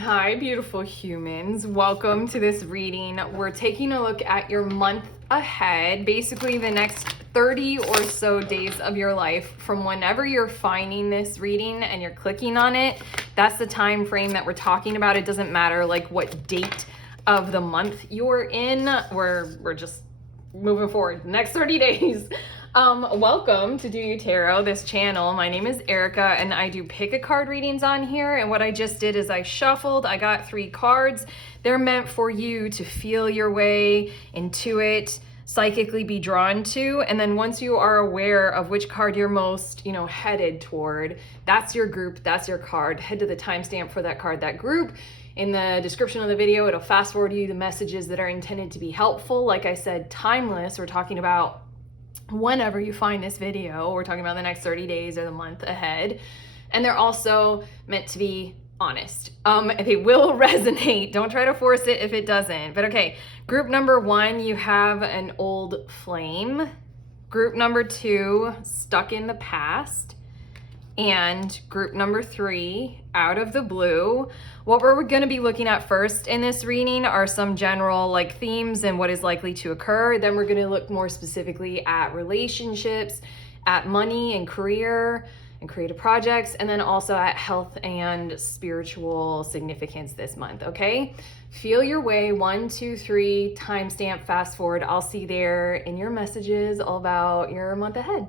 Hi, beautiful humans. Welcome to this reading. We're taking a look at your month ahead, basically the next 30 or so days of your life from whenever you're finding this reading and you're clicking on it. That's the time frame that we're talking about. It doesn't matter like what date of the month you're in. We're just moving forward. Next 30 days. Welcome to Do You Tarot, this channel. My name is Erica and I do pick a card readings on here. And what I just did is I shuffled, I got 3 cards. They're meant for you to feel your way into it, psychically be drawn to. And then once you are aware of which card you're most, headed toward, that's your group, that's your card. Head to the timestamp for that card, that group. In the description of the video, it'll fast forward you the messages that are intended to be helpful. Like I said, timeless. We're talking about whenever you find this video. We're talking about the next 30 days or the month ahead. And they're also meant to be honest. They will resonate. Don't try to force it if it doesn't. But okay, group number 1, you have an old flame. Group number 2, stuck in the past. And group number 3, out of the blue. What we're going to be looking at first in this reading are some general themes and what is likely to occur. Then we're going to look more specifically at relationships, at money and career and creative projects, and then also at health and spiritual significance this month. Okay, feel your way. 1, 2, 3, timestamp, fast forward. I'll see there in your messages all about your month ahead.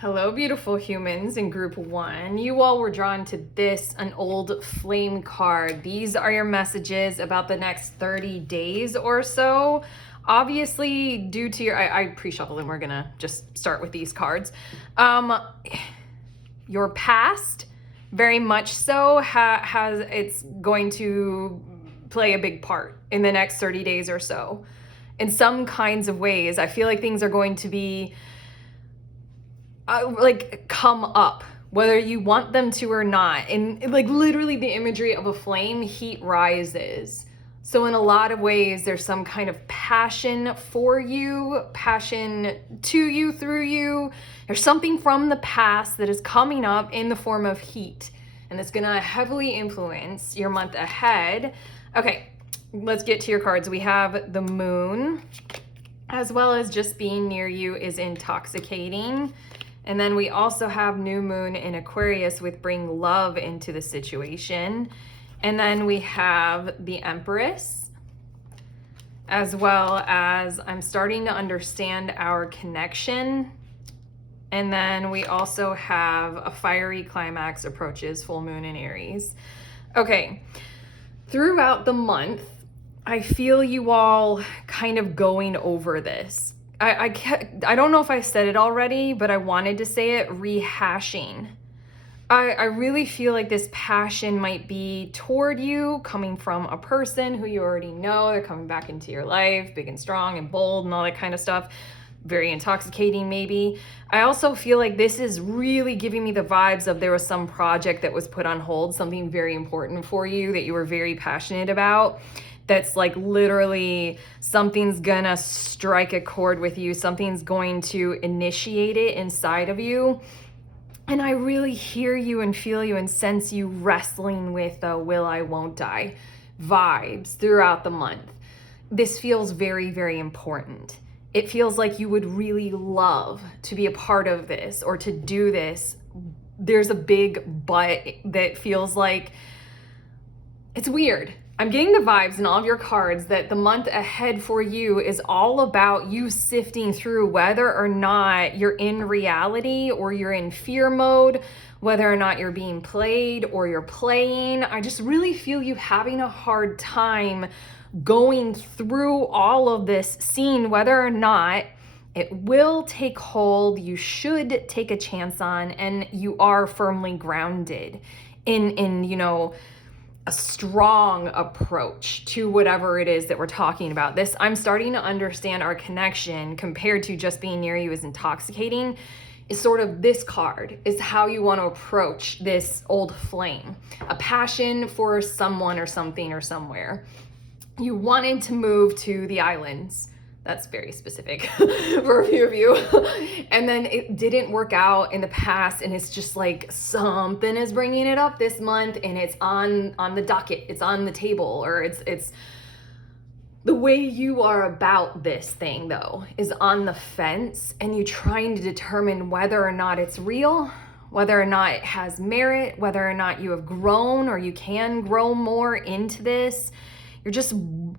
Hello, beautiful humans in group 1. You all were drawn to this, an old flame card. These are your messages about the next 30 days or so. Obviously, due to your, I pre-shuffled and we're gonna just start with these cards. Your past, very much so, it's going to play a big part in the next 30 days or so. In some kinds of ways, I feel like things are going to be come up, whether you want them to or not. And literally the imagery of a flame, heat rises. So in a lot of ways, there's some kind of passion for you, passion to you, through you. There's something from the past that is coming up in the form of heat, and it's gonna heavily influence your month ahead. Okay, let's get to your cards. We have the moon, as well as just being near you is intoxicating. And then we also have new moon in Aquarius with bring love into the situation. And then we have the Empress, as well as I'm starting to understand our connection. And then we also have a fiery climax approaches full moon in Aries. Okay, throughout the month, I feel you all kind of going over this. I don't know if I said it already, but I wanted to say it, rehashing. I really feel like this passion might be toward you, coming from a person who you already know. They're coming back into your life, big and strong and bold and all that kind of stuff. Very intoxicating, maybe. I also feel like this is really giving me the vibes of there was some project that was put on hold, something very important for you that you were very passionate about. That's literally something's gonna strike a chord with you. Something's going to initiate it inside of you. And I really hear you and feel you and sense you wrestling with the will I, won't I vibes throughout the month. This feels very, very important. It feels like you would really love to be a part of this or to do this. There's a big but that feels like it's weird. I'm getting the vibes in all of your cards that the month ahead for you is all about you sifting through whether or not you're in reality or you're in fear mode, whether or not you're being played or you're playing. I just really feel you having a hard time going through all of this, seeing whether or not it will take hold, you should take a chance on, and you are firmly grounded in a strong approach to whatever it is that we're talking about. This, I'm starting to understand our connection compared to just being near you is intoxicating, is sort of this card, is how you want to approach this old flame. A passion for someone or something or somewhere. You wanted to move to the islands That's very specific for a few of you. And then it didn't work out in the past, and it's just like something is bringing it up this month, and it's on the docket, it's on the table, or it's the way you are about this thing though is on the fence, and you trying to determine whether or not it's real, whether or not it has merit, whether or not you have grown or you can grow more into this. You're just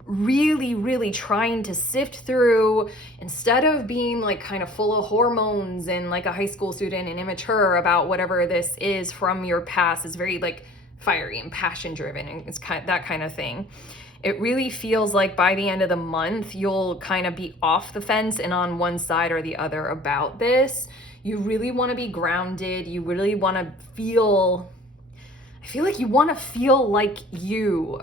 really, really trying to sift through, instead of being like kind of full of hormones and like a high school student and immature about whatever this is from your past. It's very like fiery and passion driven, and it's kind of that kind of thing. It really feels like by the end of the month, you'll kind of be off the fence and on one side or the other about this. You really want to be grounded. You really want to feel, I feel like you want to feel like you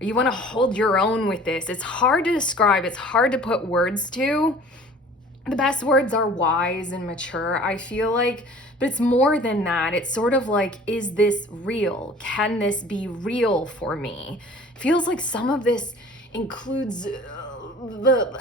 want to hold your own with this. It's hard to describe. It's hard to put words to. The best words are wise and mature, I feel like, but it's more than that. It's sort of like, is this real? Can this be real for me? It feels like some of this includes the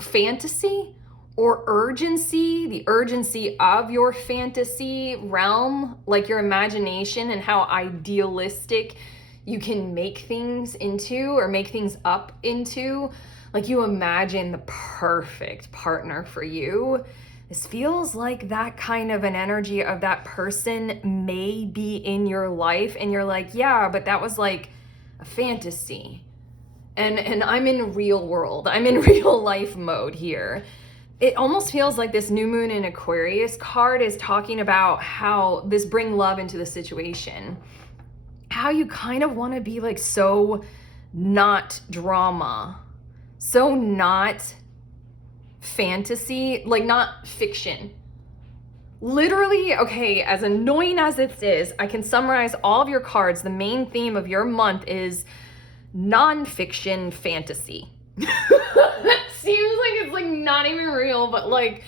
fantasy or urgency, the urgency of your fantasy realm, like your imagination and how idealistic you can make things into or make things up into. Like you imagine the perfect partner for you. This feels like that kind of an energy of that person may be in your life, and you're like, yeah, but that was like a fantasy. And I'm in real world. I'm in real life mode here. It almost feels like this new moon in Aquarius card is talking about how this bring love into the situation. How you kind of want to be like so not drama, so not fantasy, like not fiction. Literally, okay, as annoying as it is, I can summarize all of your cards. The main theme of your month is non-fiction fantasy. That seems like it's like not even real, but like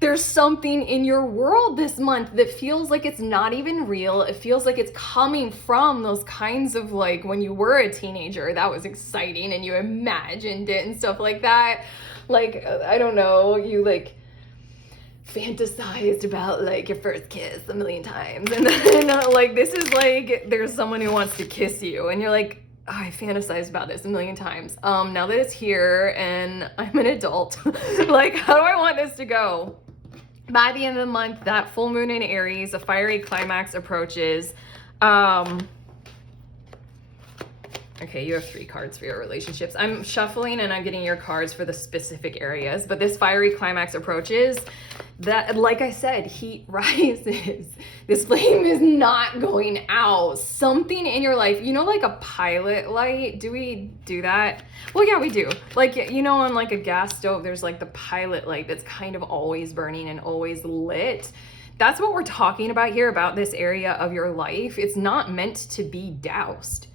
there's something in your world this month that feels like it's not even real. It feels like it's coming from those kinds of like when you were a teenager, that was exciting and you imagined it and stuff like that. Like, I don't know, you like fantasized about like your first kiss a million times. And then like, this is like, there's someone who wants to kiss you and you're like, oh, I fantasized about this a million times. Now that it's here and I'm an adult, like, how do I want this to go? By the end of the month, that full moon in Aries, a fiery climax approaches. Okay, you have 3 cards for your relationships. I'm shuffling and I'm getting your cards for the specific areas, but this fiery climax approaches. That, like I said, heat rises. This flame is not going out. Something in your life, you know, like a pilot light. Do we do that? Well, yeah, we do. Like, you know, on like a gas stove, there's like the pilot light that's kind of always burning and always lit. That's what we're talking about here, about this area of your life. It's not meant to be doused.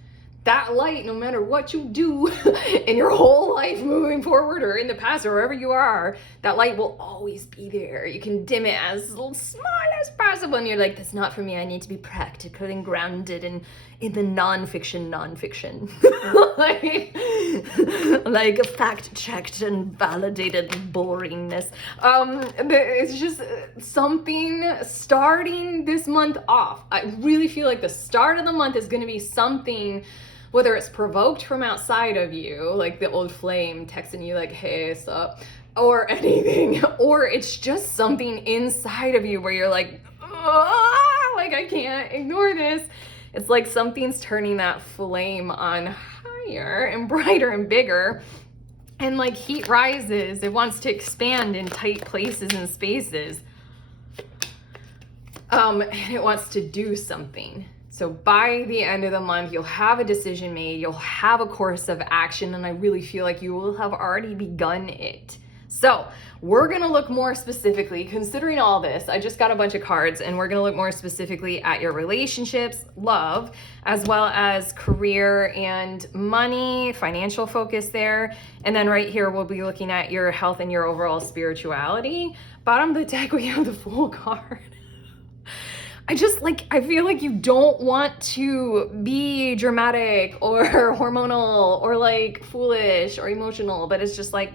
That light, no matter what you do in your whole life moving forward or in the past or wherever you are, that light will always be there. You can dim it as small as possible. And you're like, that's not for me. I need to be practical and grounded and in the nonfiction. like fact-checked and validated boringness. It's just something starting this month off. I really feel like the start of the month is going to be something, whether it's provoked from outside of you, like the old flame texting you like, hey, what's up, or anything, or it's just something inside of you where you're like, like I can't ignore this. It's like something's turning that flame on higher and brighter and bigger. And like heat rises, it wants to expand in tight places and spaces. And it wants to do something. So by the end of the month, you'll have a decision made, you'll have a course of action, and I really feel like you will have already begun it. So we're gonna look more specifically, considering all this, I just got a bunch of cards, and we're gonna look more specifically at your relationships, love, as well as career and money, financial focus there. And then right here, we'll be looking at your health and your overall spirituality. Bottom of the deck, we have the Fool card. I feel like you don't want to be dramatic or hormonal or like foolish or emotional, but it's just like,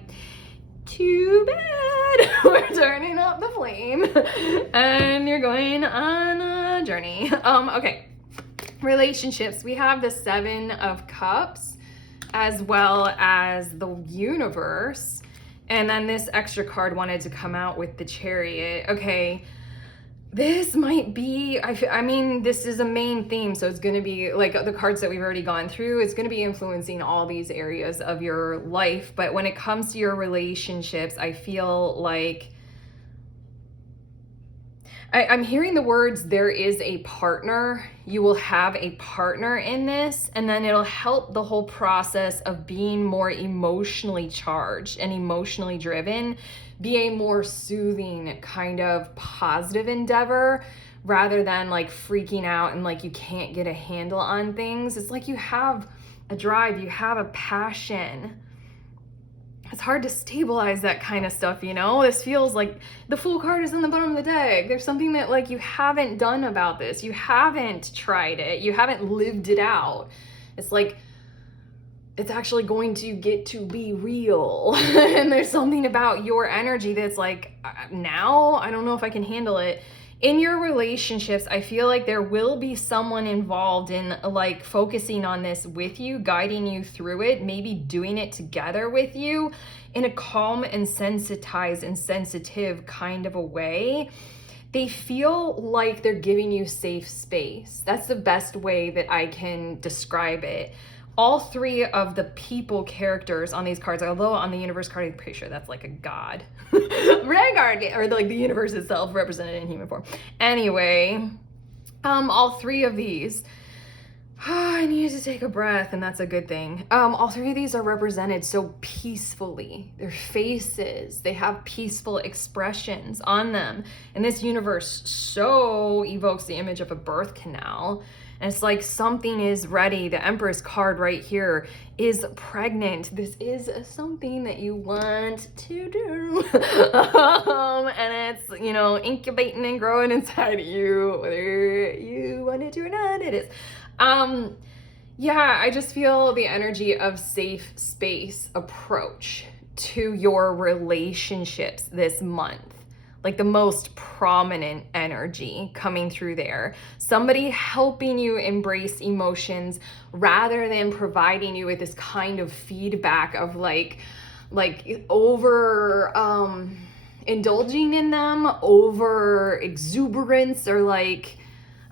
too bad. We're turning up the flame and you're going on a journey. Okay. Relationships. We have the 7 of Cups as well as the Universe. And then this extra card wanted to come out with the Chariot. Okay. This might be, I mean, this is a main theme, so it's going to be like the cards that we've already gone through. It's going to be influencing all these areas of your life. But when it comes to your relationships, I feel like I'm hearing the words, there is a partner. You will have a partner in this, and then it'll help the whole process of being more emotionally charged and emotionally driven be a more soothing kind of positive endeavor rather than like freaking out and like you can't get a handle on things. It's like you have a drive, you have a passion. It's hard to stabilize that kind of stuff, you know? This feels like the Fool card is on the bottom of the deck. There's something that like you haven't done about this. You haven't tried it. You haven't lived it out. It's like, it's actually going to get to be real. And there's something about your energy that's like, now I don't know if I can handle it. In your relationships, I feel like there will be someone involved in like focusing on this with you, guiding you through it, maybe doing it together with you in a calm and sensitized and sensitive kind of a way. They feel like they're giving you safe space. That's the best way that I can describe it. All 3 of the people characters on these cards, although on the Universe card, I'm pretty sure that's like a god. Vanguard, or like the universe itself represented in human form. Anyway, all 3 of these, I needed to take a breath, and that's a good thing. All 3 of these are represented so peacefully. Their faces, they have peaceful expressions on them. And this universe so evokes the image of a birth canal. And it's like something is ready. The Empress card right here is pregnant. This is something that you want to do. And it's, you know, incubating and growing inside of you, whether you want it to or not, it is. Yeah, I just feel the energy of safe space approach to your relationships this month. Like the most prominent energy coming through there. Somebody helping you embrace emotions rather than providing you with this kind of feedback of like over indulging in them, over exuberance, or like,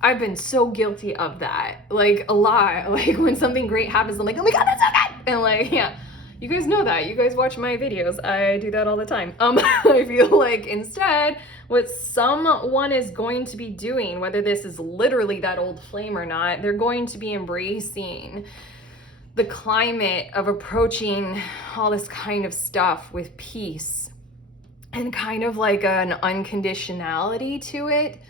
I've been so guilty of that. Like a lot. Like when something great happens, I'm like, oh my God, that's so good. And like, yeah. You guys know that. You guys watch my videos. I do that all the time. I feel like instead, what someone is going to be doing, whether this is literally that old flame or not, they're going to be embracing the climate of approaching all this kind of stuff with peace and kind of like an unconditionality to it.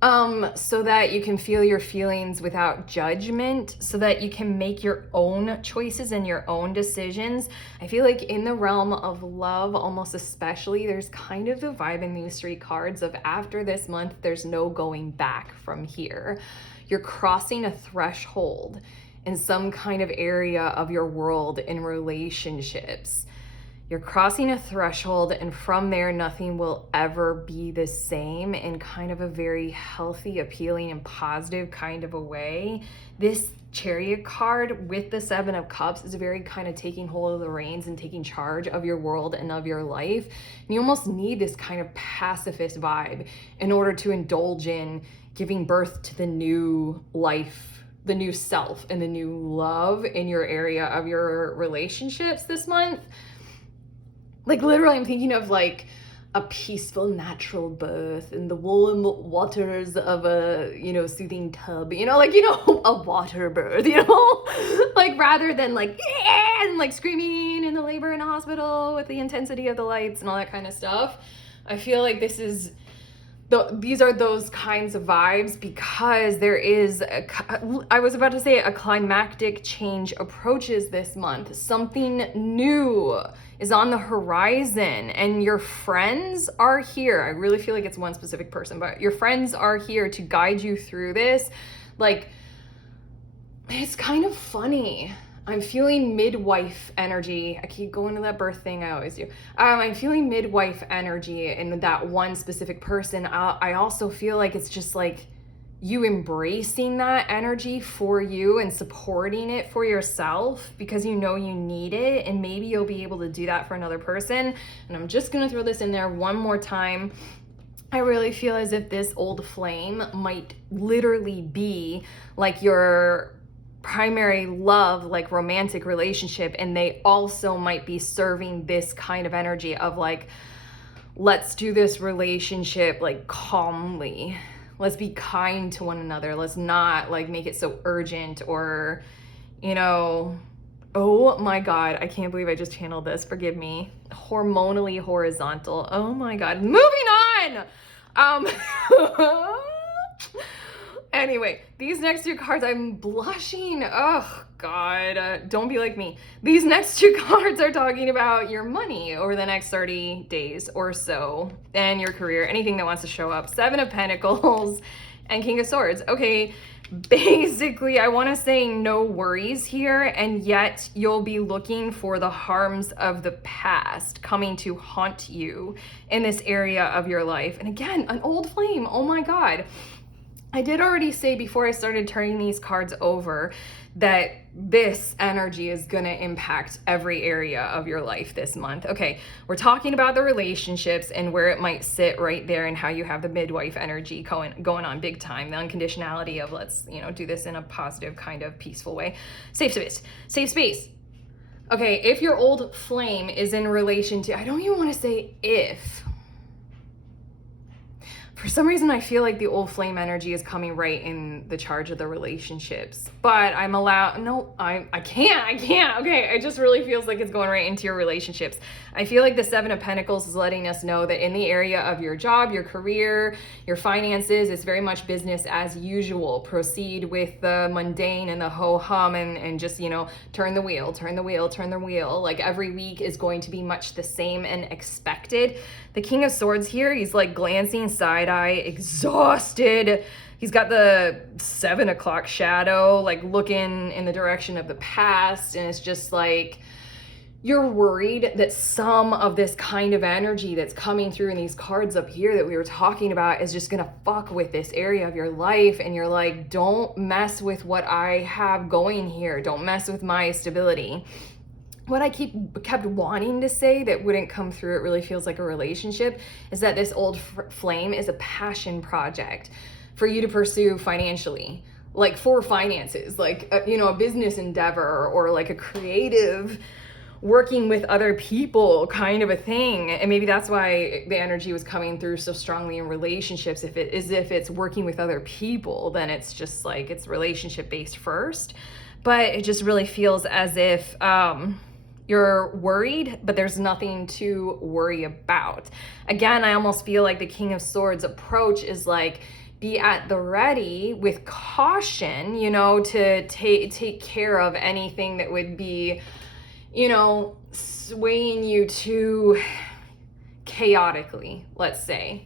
So that you can feel your feelings without judgment, so that you can make your own choices and your own decisions. I feel like in the realm of love, almost especially, there's kind of the vibe in these 3 cards of after this month, there's no going back from here. You're crossing a threshold in some kind of area of your world in relationships. You're crossing a threshold, and from there, nothing will ever be the same in kind of a very healthy, appealing, and positive kind of a way. This Chariot card with the 7 of Cups is very kind of taking hold of the reins and taking charge of your world and of your life. And you almost need this kind of pacifist vibe in order to indulge in giving birth to the new life, the new self, and the new love in your area of your relationships this month. Like literally, I'm thinking of like a peaceful natural birth in the warm waters of a, you know, soothing tub, you know, like, you know, a water birth, you know, like rather than like, yeah, and like screaming in the labor in a hospital with the intensity of the lights and all that kind of stuff. I feel like this is these are those kinds of vibes, because there is I was about to say a climactic change approaches this month. Something new is on the horizon, and your friends are here. I really feel like it's one specific person, but your friends are here to guide you through this. Like, it's kind of funny. I'm feeling midwife energy. I keep going to that birth thing, I always do. I'm feeling midwife energy in that one specific person. I also feel like it's just like you embracing that energy for you and supporting it for yourself because you know you need it, and maybe you'll be able to do that for another person. And I'm just gonna throw this in there one more time. I really feel as if this old flame might literally be like your primary love, like romantic relationship, and they also might be serving this kind of energy of like, let's do this relationship like calmly, let's be kind to one another, let's not like make it so urgent, or you know, oh my god, I can't believe I just channeled this, forgive me, hormonally horizontal, oh my god, moving on. Anyway, these next two cards, I'm blushing. Oh, God. Don't be like me. These next two cards are talking about your money over the next 30 days or so, and your career, anything that wants to show up. Seven of Pentacles and King of Swords. Okay, basically, I want to say no worries here, and yet you'll be looking for the harms of the past coming to haunt you in this area of your life. And again, an old flame. Oh, my God. I did already say before I started turning these cards over that this energy is going to impact every area of your life this month. Okay, we're talking about the relationships and where it might sit right there, and how you have the midwife energy going on big time. The unconditionality of let's, you know, do this in a positive kind of peaceful way. Safe space. Safe space. Okay, if your old flame is in relation to, I don't even want to say if. For some reason, I feel like the old flame energy is coming right in the charge of the relationships, but I'm allowed, no, I can't, okay, it just really feels like it's going right into your relationships. I feel like the Seven of Pentacles is letting us know that in the area of your job, your career, your finances, it's very much business as usual. Proceed with the mundane and the ho-hum, and just, you know, turn the wheel, turn the wheel, turn the wheel. Like every week is going to be much the same and expected. The King of Swords here, he's like glancing side-eye, exhausted. He's got the 7 o'clock shadow, like looking in the direction of the past. And it's just like, you're worried that some of this kind of energy that's coming through in these cards up here that we were talking about is just gonna fuck with this area of your life. And you're like, don't mess with what I have going here. Don't mess with my stability. What I kept wanting to say that wouldn't come through, it really feels like a relationship, is that this old flame is a passion project for you to pursue financially, like for finances, like you know, a business endeavor, or like a creative working with other people kind of a thing. And maybe that's why the energy was coming through so strongly in relationships. If it's working with other people, then it's just like it's relationship based first. But it just really feels as if you're worried, but there's nothing to worry about. Again, I almost feel like the King of Swords approach is like, be at the ready with caution, you know, to take care of anything that would be, you know, swaying you too chaotically, let's say.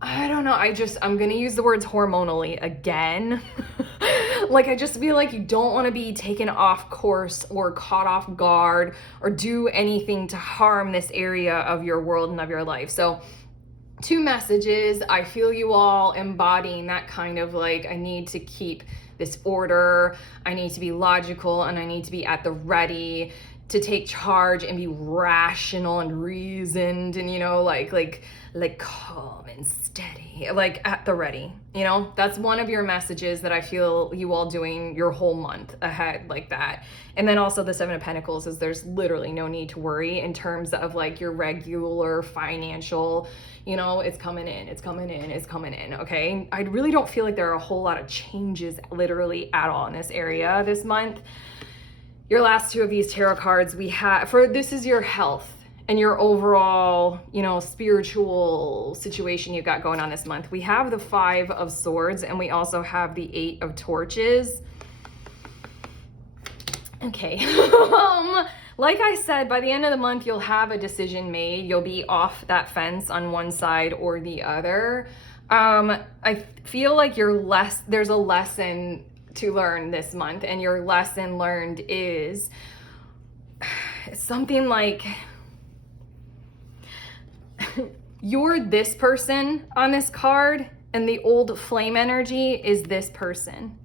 I don't know, I'm gonna use the words hormonally again. Like, I just feel like you don't want to be taken off course or caught off guard or do anything to harm this area of your world and of your life. So 2 messages. I feel you all embodying that kind of like, I need to keep this order, I need to be logical, and I need to be at the ready to take charge and be rational and reasoned, and you know, like calm and steady, like at the ready. You know, that's one of your messages that I feel you all doing your whole month ahead like that. And then also the 7 of Pentacles is there's literally no need to worry in terms of like your regular financial, you know, it's coming in, it's coming in, it's coming in, okay? I really don't feel like there are a whole lot of changes literally at all in this area this month. Your last 2 of these tarot cards we have, for this is your health and your overall, you know, spiritual situation you've got going on this month. We have the 5 of Swords, and we also have the 8 of Torches. Okay. Like I said, by the end of the month, you'll have a decision made. You'll be off that fence on one side or the other. I feel like there's a lesson to learn this month, and your lesson learned is something like you're this person on this card, and the old flame energy is this person.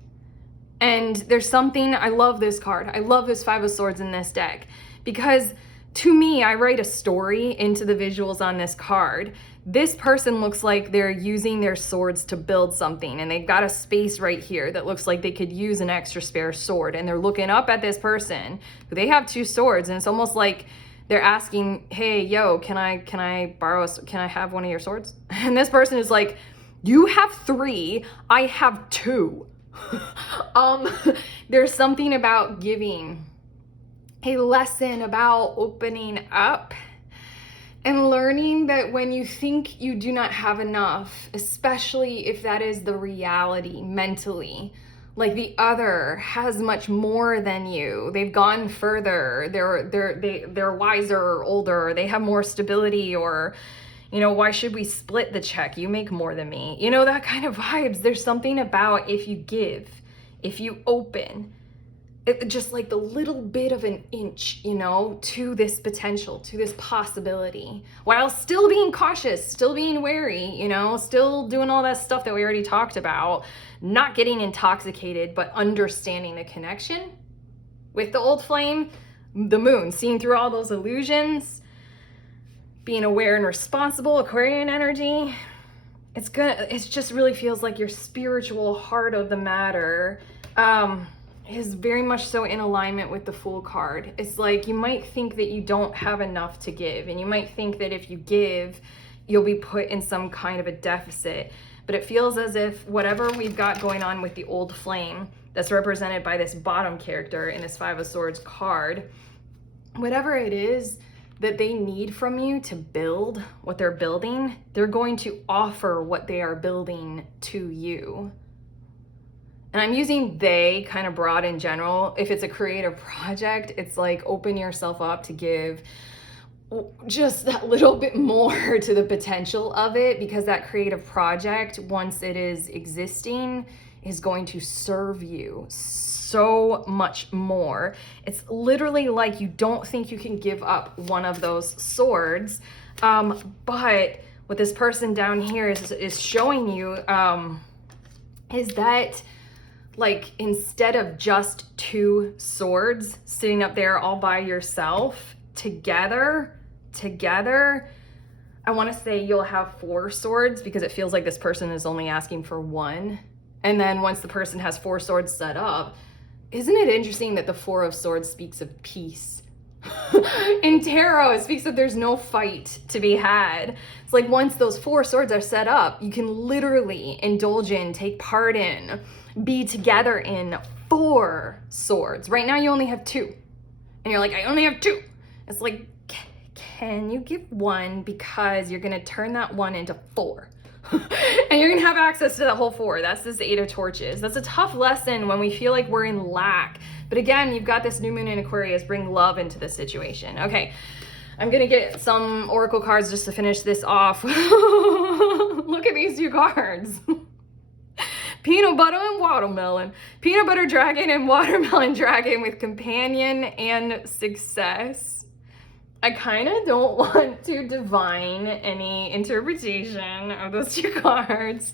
And there's something, I love this card. I love this 5 of Swords in this deck, because to me, I write a story into the visuals on this card. This person looks like they're using their swords to build something, and they've got a space right here that looks like they could use an extra spare sword. And they're looking up at this person who they have 2 swords, and it's almost like they're asking, hey, yo, can I have one of your swords? And this person is like, you have 3, I have 2. There's something about giving a lesson about opening up and learning that when you think you do not have enough, especially if that is the reality mentally, like the other has much more than you. They've gone further. They're wiser or older. They have more stability, or, you know, why should we split the check? You make more than me. You know, that kind of vibes. There's something about if you give, if you open, just like the little bit of an inch, you know, to this potential, to this possibility, while still being cautious, still being wary, you know, still doing all that stuff that we already talked about, not getting intoxicated, but understanding the connection with the old flame, the moon, seeing through all those illusions, being aware and responsible, Aquarian energy. It just really feels like your spiritual heart of the matter is very much so in alignment with the Fool card. It's like you might think that you don't have enough to give, and you might think that if you give, you'll be put in some kind of a deficit. But it feels as if whatever we've got going on with the old flame, that's represented by this bottom character in this 5 of Swords card, whatever it is that they need from you to build what they're building, they're going to offer what they are building to you. And I'm using they kind of broad in general. If it's a creative project, it's like open yourself up to give just that little bit more to the potential of it, because that creative project, once it is existing, is going to serve you so much more. It's literally like you don't think you can give up one of those swords, but what this person down here is showing you is that, like, instead of just 2 swords sitting up there all by yourself, together, I want to say you'll have 4 swords, because it feels like this person is only asking for 1. And then once the person has 4 swords set up, isn't it interesting that the 4 of Swords speaks of peace? In tarot, it speaks of there's no fight to be had. It's like once those 4 swords are set up, you can literally indulge in, take part in, be together in 4 swords. Right now you only have 2. And you're like, I only have 2. It's like, can you give 1, because you're gonna turn that 1 into 4. And you're gonna have access to that whole 4. That's this 8 of Torches. That's a tough lesson when we feel like we're in lack. But again, you've got this new moon in Aquarius. Bring love into the situation. Okay, I'm gonna get some oracle cards just to finish this off. Look at these 2 cards. Peanut butter and watermelon. Peanut butter dragon and watermelon dragon with companion and success. I kind of don't want to divine any interpretation of those 2 cards.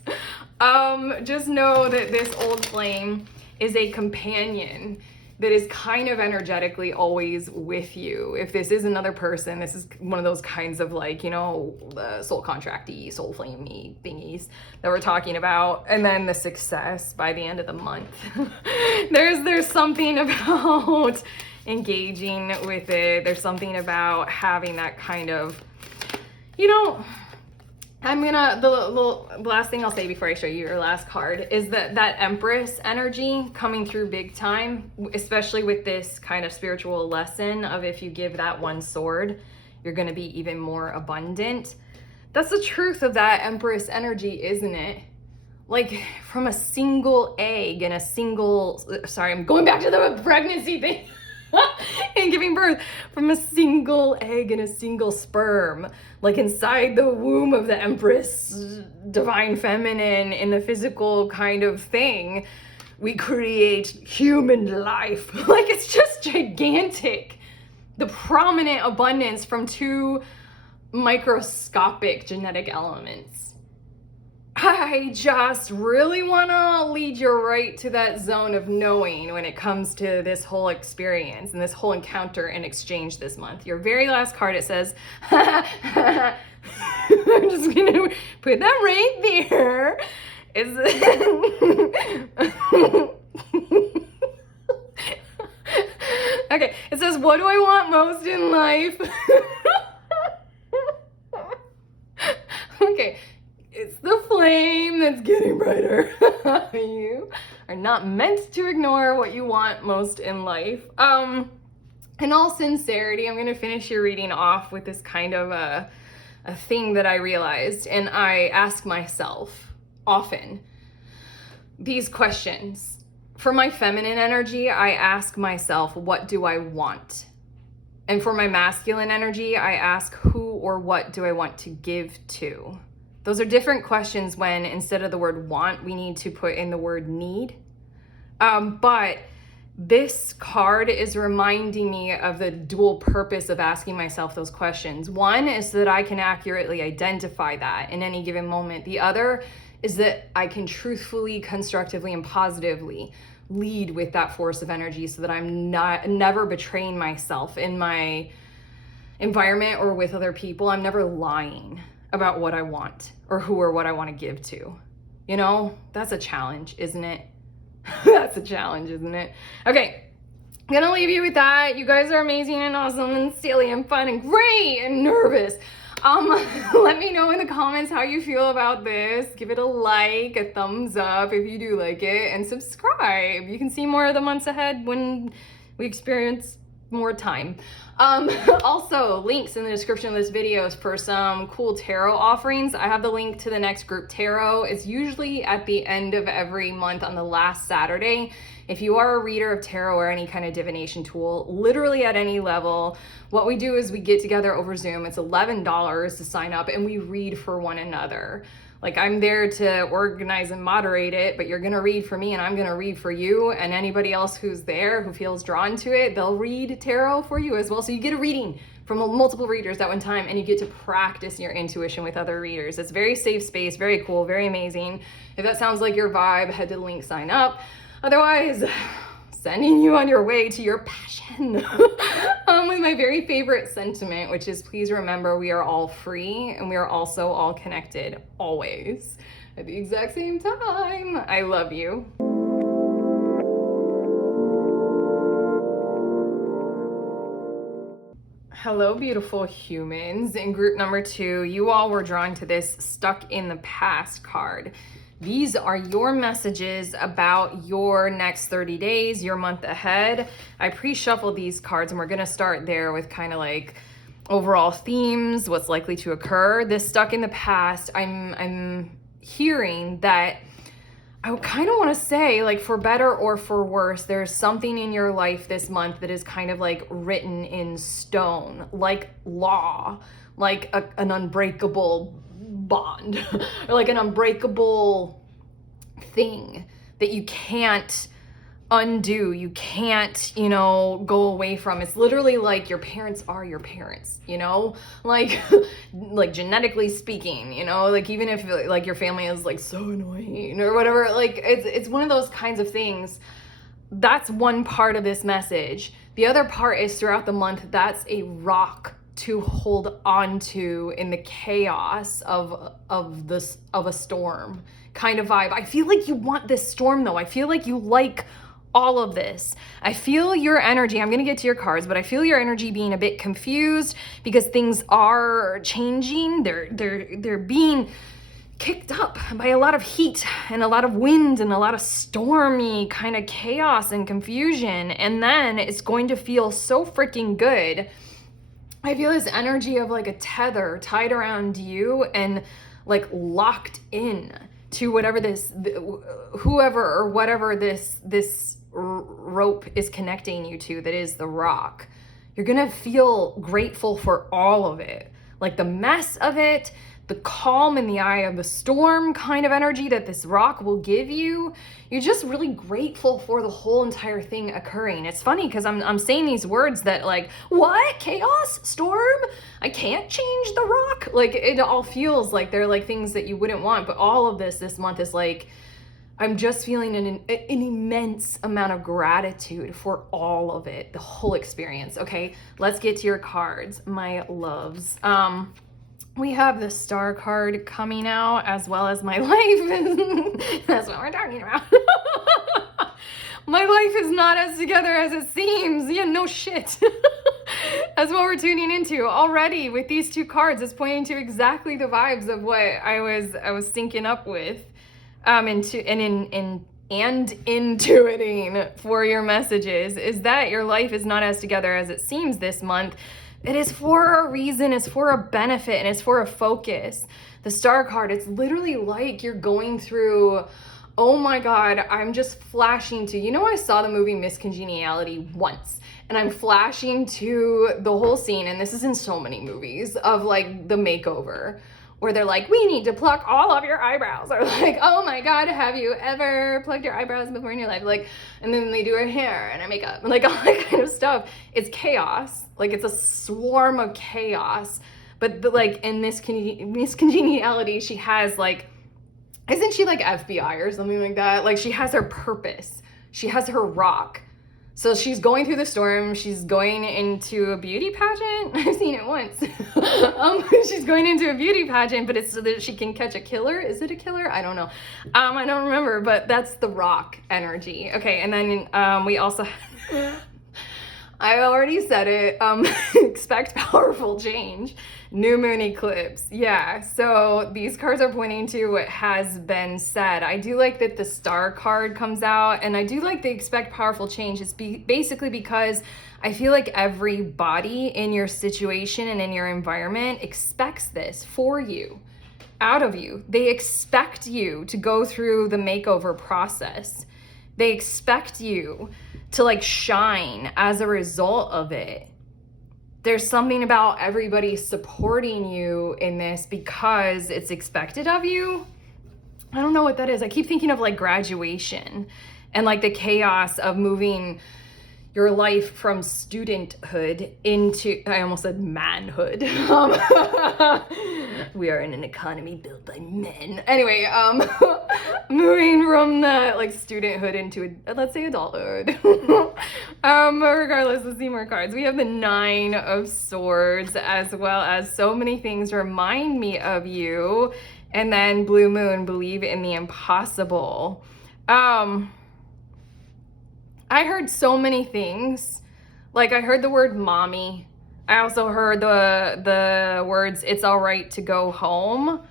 Just know that this old flame is a companion that is kind of energetically always with you. If this is another person, this is one of those kinds of, like, you know, the soul contracty, soul flamey thingies that we're talking about. And then the success by the end of the month. There's something about engaging with it. There's something about having that kind of, you know, the last thing I'll say before I show you your last card is that Empress energy coming through big time, especially with this kind of spiritual lesson of if you give that 1 sword, you're going to be even more abundant. That's the truth of that Empress energy, isn't it? Like from a single egg and I'm going back to the pregnancy thing and giving birth, from a single egg and a single sperm, like inside the womb of the Empress, divine feminine, in the physical kind of thing, we create human life. Like it's just gigantic. The prominent abundance from two microscopic genetic elements. I just really want to lead you right to that zone of knowing when it comes to this whole experience and this whole encounter and exchange this month. Your very last card, it says, I'm just going to put that right there. Okay, it says, what do I want most in life? Okay. It's the flame that's getting brighter. You are not meant to ignore what you want most in life. In all sincerity, I'm going to finish your reading off with this kind of a thing that I realized, and I ask myself often these questions. For my feminine energy, I ask myself, what do I want? And for my masculine energy, I ask, who or what do I want to give to? Those are different questions when instead of the word want, we need to put in the word need. But this card is reminding me of the dual purpose of asking myself those questions. One is that I can accurately identify that in any given moment. The other is that I can truthfully, constructively, and positively lead with that force of energy so that I'm never betraying myself in my environment or with other people. I'm never lying about what I want or who or what I want to give to. You know, that's a challenge, isn't it? That's a challenge, isn't it? Okay, I'm gonna leave you with that. You guys are amazing and awesome and silly and fun and great and nervous. Let me know in the comments how you feel about this. Give it a like, a thumbs up if you do like it, and subscribe. You can see more of the months ahead when we experience more time. Also, links in the description of this video for some cool tarot offerings. I have the link to the next group tarot. It's usually at the end of every month on the last Saturday. If you are a reader of tarot or any kind of divination tool, literally at any level, what we do is we get together over Zoom. It's $11 to sign up, and we read for one another. Like, I'm there to organize and moderate it, but you're gonna read for me and I'm gonna read for you, and anybody else who's there who feels drawn to it, they'll read tarot for you as well. So you get a reading from multiple readers at one time, and you get to practice your intuition with other readers. It's very safe space, very cool, very amazing. If that sounds like your vibe, head to the link, sign up. Otherwise, sending you on your way to your passion with my very favorite sentiment, which is, please remember, we are all free and we are also all connected, always, at the exact same time. I love you. Hello, beautiful humans. In group number 2, you all were drawn to this Stuck in the Past card. These are your messages about your next 30 days, your month ahead. I pre-shuffled these cards, and we're gonna start there with kind of like overall themes, what's likely to occur. This Stuck in the Past, I'm hearing that I kind of want to say, like, for better or for worse, there's something in your life this month that is kind of like written in stone, like law, like an unbreakable bond, or like an unbreakable thing that you can't undo, you can't, go away from. It's literally like your parents are your parents, like like genetically speaking, like even if like your family is like so annoying or whatever, like it's one of those kinds of things. That's one part of this message. The other part is throughout the month, that's a rock to hold on to in the chaos of a storm kind of vibe. I feel like you want this storm though. I feel like you like all of this. I feel your energy. I'm going to get to your cards, but I feel your energy being a bit confused because things are changing. They're being kicked up by a lot of heat and a lot of wind and a lot of stormy kind of chaos and confusion. And then it's going to feel so freaking good I feel this energy of like a tether tied around you and like locked in to whatever whoever or whatever this rope is connecting you to, that is the rock. You're gonna feel grateful for all of it, like the mess of it, the calm in the eye of the storm kind of energy that this rock will give you. You're just really grateful for the whole entire thing occurring. It's funny because I'm saying these words that like, what? Chaos? Storm? I can't change the rock? Like, it all feels like they're like things that you wouldn't want, but all of this month is like, I'm just feeling an immense amount of gratitude for all of it, the whole experience. Okay, let's get to your cards, my loves. We have the Star card coming out, as well as my life. That's what we're talking about. My life is not as together as it seems. Yeah, no shit. That's what we're tuning into already with these two cards. It's pointing to exactly the vibes of what I was syncing up with, intuiting for your messages, is that your life is not as together as it seems this month. It is for a reason, it's for a benefit, and it's for a focus. The Star card, it's literally like you're going through, oh my God, I'm just flashing to, I saw the movie Miss Congeniality once, and I'm flashing to the whole scene, and this is in so many movies, of like the makeover, where they're like, we need to pluck all of your eyebrows, or like, oh my God, have you ever plucked your eyebrows before in your life? Like, and then they do her hair and her makeup and like all that kind of stuff. It's chaos. Like, it's a swarm of chaos. But like in Miss Congeniality, she has like, isn't she like FBI or something like that? Like, she has her purpose. She has her rock. So she's going through the storm. She's going into a beauty pageant. I've seen it once. She's going into a beauty pageant, but it's so that she can catch a killer. Is it a killer? I don't know. I don't remember, but that's the rock energy. Okay, and then we also... I already said it. Expect powerful change. New moon eclipse. Yeah, so these cards are pointing to what has been said. I do like that the Star card comes out, and I do like the expect powerful change. It's basically because I feel like everybody in your situation and in your environment expects this for you, out of you. They expect you to go through the makeover process. They expect you to like shine as a result of it. There's something about everybody supporting you in this because it's expected of you. I don't know what that is. I keep thinking of like graduation and like the chaos of moving your life from studenthood into, I almost said manhood. We are in an economy built by men. Anyway, moving from that like studenthood into, let's say, adulthood. Regardless, let's see more cards. We have the Nine of Swords, as well as so many things remind me of you. And then Blue Moon, believe in the impossible. I heard so many things. Like, I heard the word mommy. I also heard the words, it's all right to go home.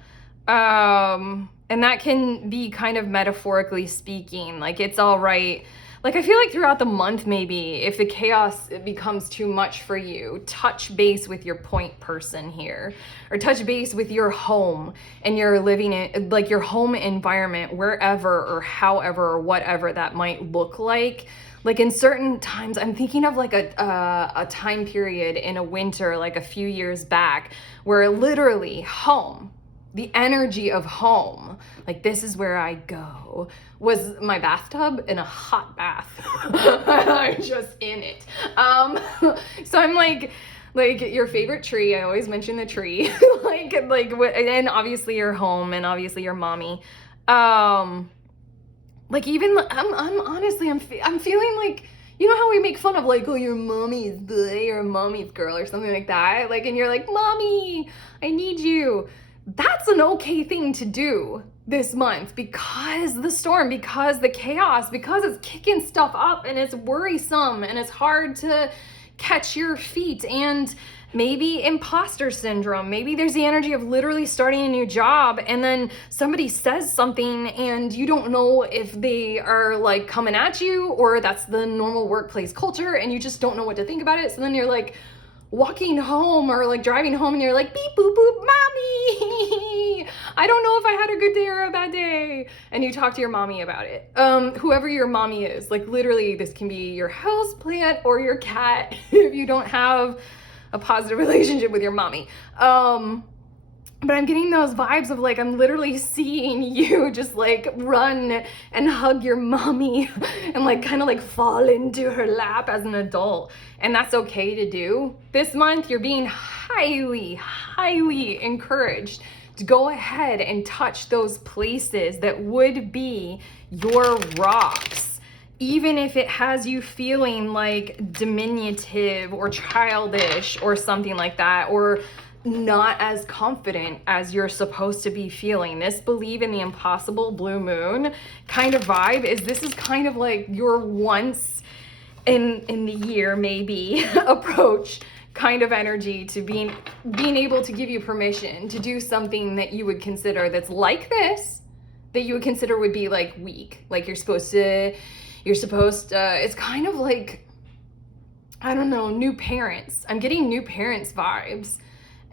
And that can be kind of metaphorically speaking, like it's all right. Like, I feel like throughout the month, maybe if the chaos becomes too much for you, touch base with your point person here, or touch base with your home and your living in, like your home environment, wherever or however or whatever that might look like. Like in certain times, I'm thinking of like a time period in a winter, like a few years back, where literally home, the energy of home, like this is where I go, was my bathtub in a hot bath. I'm just in it. So I'm like your favorite tree. I always mention the tree, and obviously your home, and obviously your mommy. Like even I'm honestly I'm feeling like, you know how we make fun of like, oh, your mommy's boy or mommy's girl or something like that, like, and you're like, mommy, I need you. That's an okay thing to do this month because the storm, because the chaos, because it's kicking stuff up and it's worrisome and it's hard to catch your feet, and maybe imposter syndrome. Maybe there's the energy of literally starting a new job and then somebody says something and you don't know if they are like coming at you or that's the normal workplace culture and you just don't know what to think about it. So then you're like, walking home or like driving home and you're like, beep, boop, boop, mommy, I don't know if I had a good day or a bad day. And you talk to your mommy about it. Whoever your mommy is, like literally this can be your house plant or your cat if you don't have a positive relationship with your mommy. But I'm getting those vibes of like, I'm literally seeing you just like run and hug your mommy and like kind of like fall into her lap as an adult. And that's okay to do. This month, you're being highly, highly encouraged to go ahead and touch those places that would be your rocks. Even if it has you feeling like diminutive or childish or something like that, or not as confident as you're supposed to be feeling. This believe in the impossible blue moon kind of vibe this is kind of like your once in the year maybe approach kind of energy to being able to give you permission to do something that you would consider that's like this, that you would consider would be like weak. Like you're supposed to, it's kind of like, I don't know, new parents. I'm getting new parents vibes.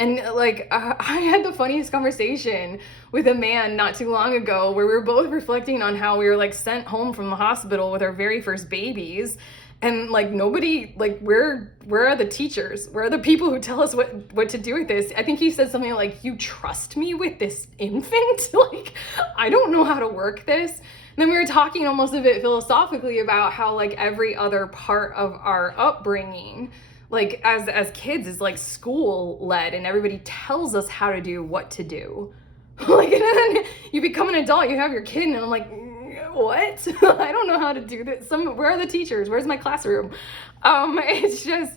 And like, I had the funniest conversation with a man not too long ago where we were both reflecting on how we were like sent home from the hospital with our very first babies. And like nobody, like where are the teachers? Where are the people who tell us what to do with this? I think he said something like, you trust me with this infant? Like, I don't know how to work this. And then we were talking almost a bit philosophically about how like every other part of our upbringing, like as kids, is like school led and everybody tells us how to do what to do. Like, and then you become an adult, you have your kid, and I'm like, what? I don't know how to do this. Where are the teachers? Where's my classroom? It's just,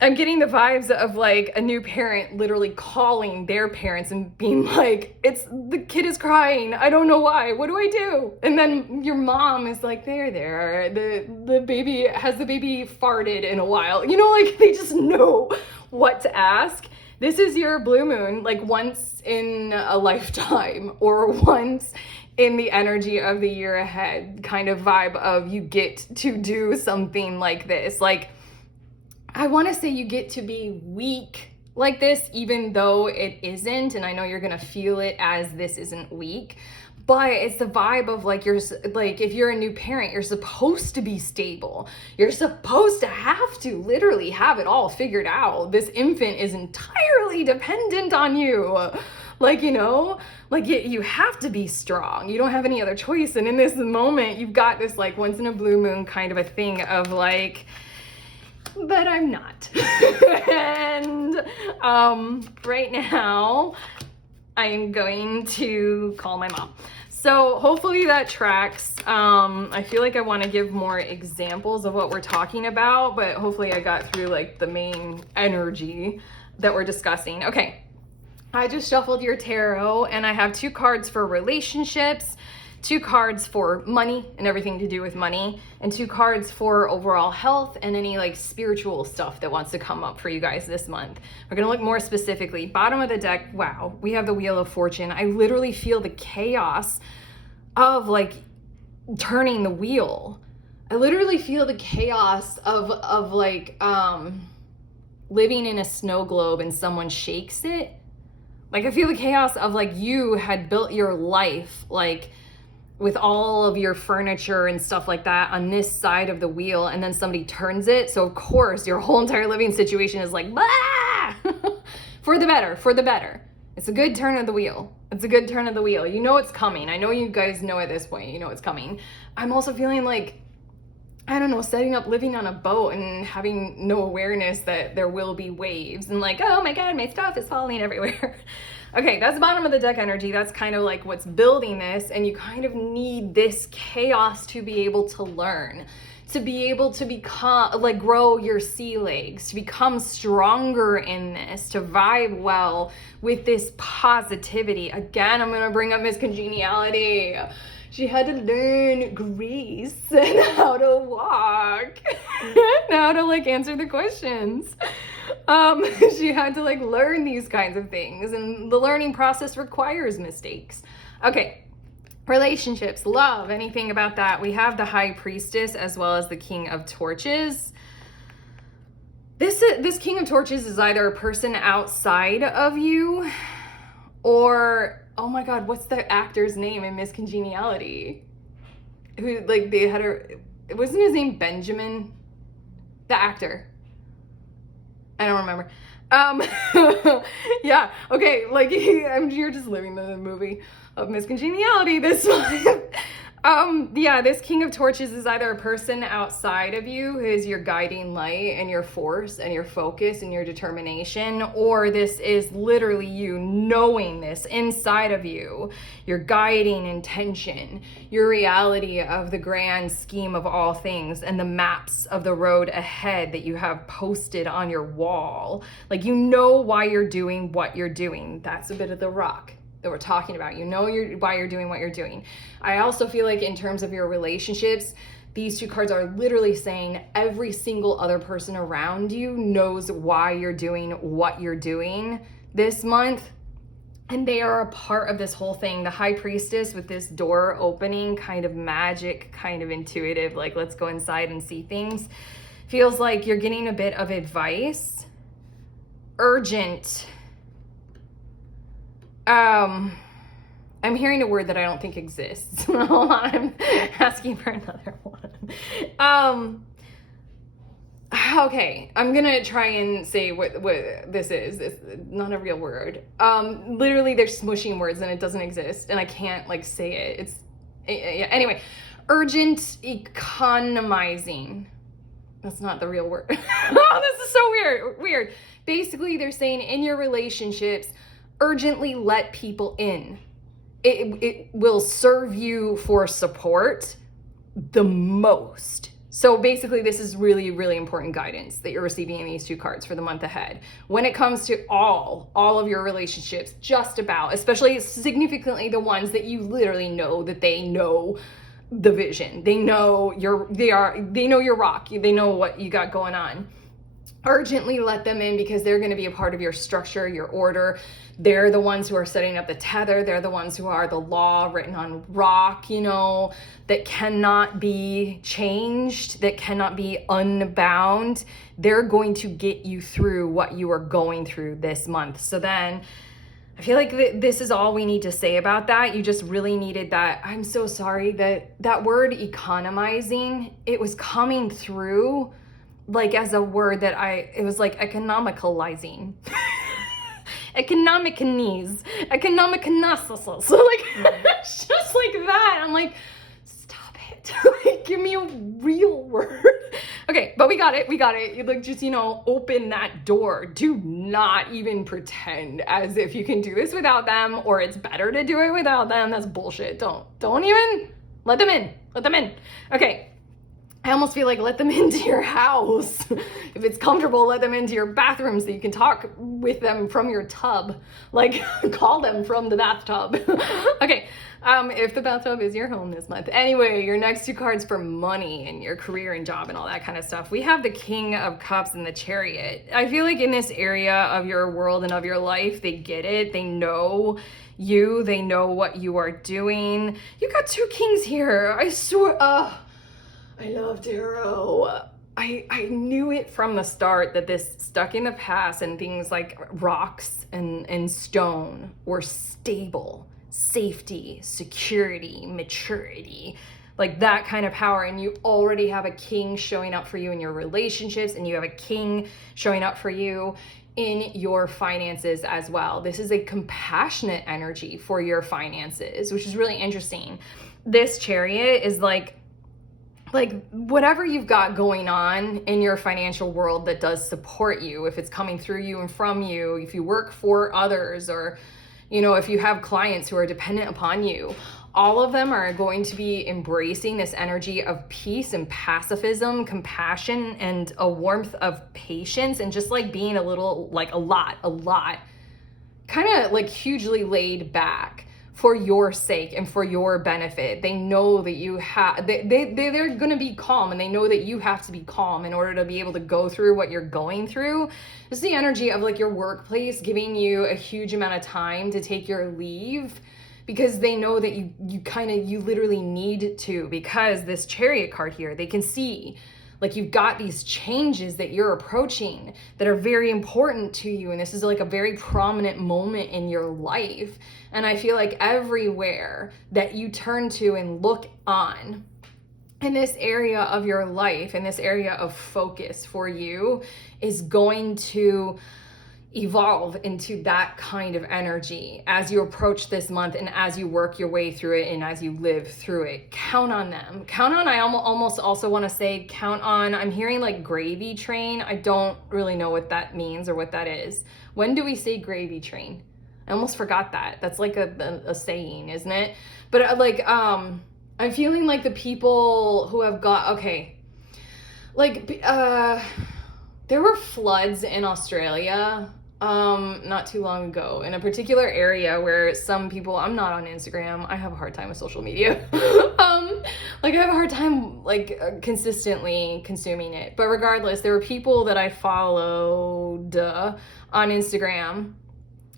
I'm getting the vibes of like a new parent literally calling their parents and being like, the kid is crying. I don't know why. What do I do? And then your mom is like, there. The baby, has the baby farted in a while? You know, like they just know what to ask. This is your blue moon, like once in a lifetime or once in the energy of the year ahead kind of vibe of you get to do something like this. Like, I want to say you get to be weak like this, even though it isn't. And I know you're going to feel it as this isn't weak, but it's the vibe of like, if you're a new parent, you're supposed to be stable. You're supposed to have to literally have it all figured out. This infant is entirely dependent on you. Like, you know, like you have to be strong. You don't have any other choice. And in this moment, you've got this like once in a blue moon kind of a thing of like, but I'm not. And right now I am going to call my mom. So hopefully that tracks. I feel like I want to give more examples of what we're talking about, but hopefully I got through like the main energy that we're discussing. Okay. I just shuffled your tarot and I have 2 cards for relationships, 2 cards for money and everything to do with money, and 2 cards for overall health and any like spiritual stuff that wants to come up for you guys this month. We're gonna look more specifically. Bottom of the deck, wow, we have the Wheel of Fortune. I literally feel the chaos of like turning the wheel. I literally feel the chaos of like living in a snow globe and someone shakes it. Like I feel the chaos of like you had built your life like with all of your furniture and stuff like that on this side of the wheel, and then somebody turns it. So of course your whole entire living situation is like, bah! For the better. It's a good turn of the wheel. It's a good turn of the wheel. You know it's coming. I know you guys know at this point, you know it's coming. I'm also feeling like, I don't know, setting up living on a boat and having no awareness that there will be waves and like, oh my God, my stuff is falling everywhere. Okay, that's the bottom of the deck energy. That's kind of like what's building this, and you kind of need this chaos to be able to learn, to be able to become, like grow your sea legs, to become stronger in this, to vibe well with this positivity. Again, I'm gonna bring up Miss Congeniality. She had to learn grace and how to walk and how to like answer the questions. She had to like learn these kinds of things, and the learning process requires mistakes. Okay, relationships, love, anything about that. We have the High Priestess as well as the King of Torches. This King of Torches is either a person outside of you, or, oh my God, what's the actor's name in Miss Congeniality? Who, like, they had wasn't his name Benjamin? The actor. I don't remember. Yeah, okay, like, you're just living the movie of Miss Congeniality this one. Yeah, this King of Torches is either a person outside of you who is your guiding light and your force and your focus and your determination, or this is literally you knowing this inside of you, your guiding intention, your reality of the grand scheme of all things and the maps of the road ahead that you have posted on your wall. Like, you know why you're doing what you're doing. That's a bit of the rock that we're talking about. You know why you're doing what you're doing. I also feel like in terms of your relationships, these two cards are literally saying every single other person around you knows why you're doing what you're doing this month. And they are a part of this whole thing. The High Priestess with this door opening, kind of magic, kind of intuitive, like let's go inside and see things. Feels like you're getting a bit of advice. Urgent. I'm hearing a word that I don't think exists. Hold on, I'm asking for another one. Okay, I'm gonna try and say what this is. It's not a real word. Literally they're smushing words and it doesn't exist and I can't like say it. Anyway, urgent economizing. That's not the real word. Oh, this is so weird. Basically, they're saying in your relationships, urgently let people in. It will serve you for support the most. So basically, this is really, really important guidance that you're receiving in these two cards for the month ahead. When it comes to all of your relationships, just about, especially significantly the ones that you literally know that they know the vision. They know they know your rock. They know what you got going on. Urgently let them in because they're going to be a part of your structure, your order. They're the ones who are setting up the tether. They're the ones who are the law written on rock, that cannot be changed, that cannot be unbound. They're going to get you through what you are going through this month. So then I feel like this is all we need to say about that. You just really needed that. I'm so sorry that word economizing, it was coming through like as a word that it was like economicalizing. Economicnese. Economicness. So like, it's just like that. I'm like, stop it. Like, give me a real word. Okay, but we got it. Like, just, open that door. Do not even pretend as if you can do this without them or it's better to do it without them. That's bullshit. Don't even let them in. Okay. I almost feel like let them into your house. If it's comfortable, let them into your bathroom so you can talk with them from your tub. Like, call them from the bathtub. Okay, if the bathtub is your home this month. Anyway, your next two cards for money and your career and job and all that kind of stuff. We have the King of Cups and the Chariot. I feel like in this area of your world and of your life, they get it. They know you. They know what you are doing. You got two kings here. I swear. I love tarot. I knew it from the start that this stuck in the past and things like rocks and stone were stable, safety, security, maturity, like that kind of power. And you already have a king showing up for you in your relationships, and you have a king showing up for you in your finances as well. This is a compassionate energy for your finances, which is really interesting. This Chariot is like whatever you've got going on in your financial world that does support you, if it's coming through you and from you, if you work for others, or, if you have clients who are dependent upon you, all of them are going to be embracing this energy of peace and pacifism, compassion, and a warmth of patience, and just like being a lot, kind of like hugely laid back for your sake and for your benefit. They know that you have, they're going to be calm, and they know that you have to be calm in order to be able to go through what you're going through. It's the energy of like your workplace giving you a huge amount of time to take your leave, because they know that you literally need to, because this Chariot card here, they can see Like you've got these changes that you're approaching that are very important to you. And this is like a very prominent moment in your life. And I feel like everywhere that you turn to and look on in this area of your life, in this area of focus for you, is going to evolve into that kind of energy as you approach this month and as you work your way through it and as you live through it. Count on them. Count on, I almost also want to say count on, I'm hearing like gravy train. I don't really know what that means or what that is. When do we say gravy train? I almost forgot that. That's like a saying, isn't it? But like, I'm feeling like the people who have got, okay, like, there were floods in Australia not too long ago in a particular area where some people, I'm not on Instagram, I have a hard time with social media. Like I have a hard time like consistently consuming it. But regardless, there were people that I followed on Instagram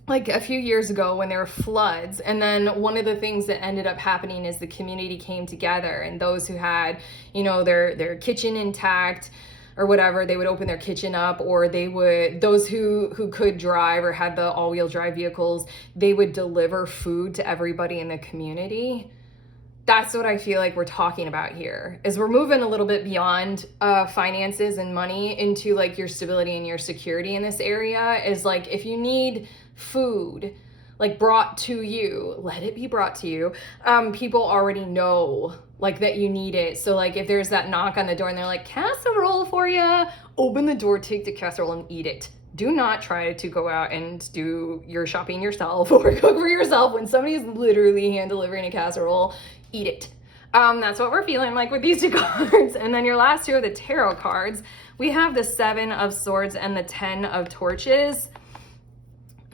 like a few years ago when there were floods. And then one of the things that ended up happening is the community came together, and those who had, you know, their kitchen intact or whatever, they would open their kitchen up, or they would, those who could drive or had the all-wheel drive vehicles, they would deliver food to everybody in the community. That's what I feel like we're talking about here, is we're moving a little bit beyond finances and money into like your stability and your security in this area. Is like, if you need food like brought to you, let it be brought to you. People already know like that you need it. So like if there's that knock on the door and they're like, casserole for you, open the door, take the casserole and eat it. Do not try to go out and do your shopping yourself or cook for yourself when somebody's literally hand delivering a casserole. Eat it. That's what we're feeling like with these two cards. And then your last two are the tarot cards. We have the 7 of Swords and the 10 of Torches.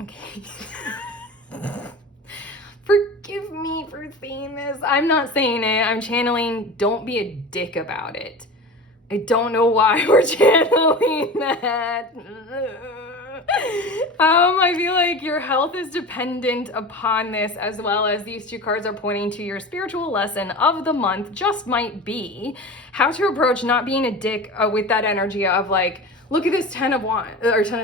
Okay. Forgive me for saying this. I'm not saying it. I'm channeling, don't be a dick about it. I don't know why we're channeling that. I feel like your health is dependent upon this, as well as these two cards are pointing to your spiritual lesson of the month just might be how to approach not being a dick with that energy of like, look at this 10 of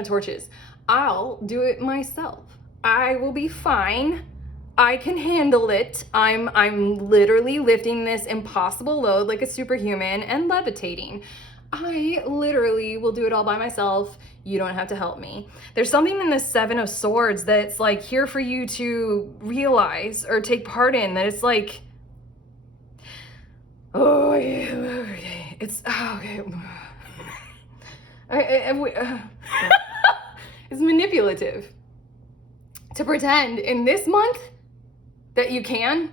Torches. I'll do it myself. I will be fine. I can handle it. I'm literally lifting this impossible load like a superhuman and levitating. I literally will do it all by myself. You don't have to help me. There's something in the 7 of Swords that's like here for you to realize or take part in, that it's like, oh yeah, it's okay. It's manipulative to pretend in this month that you can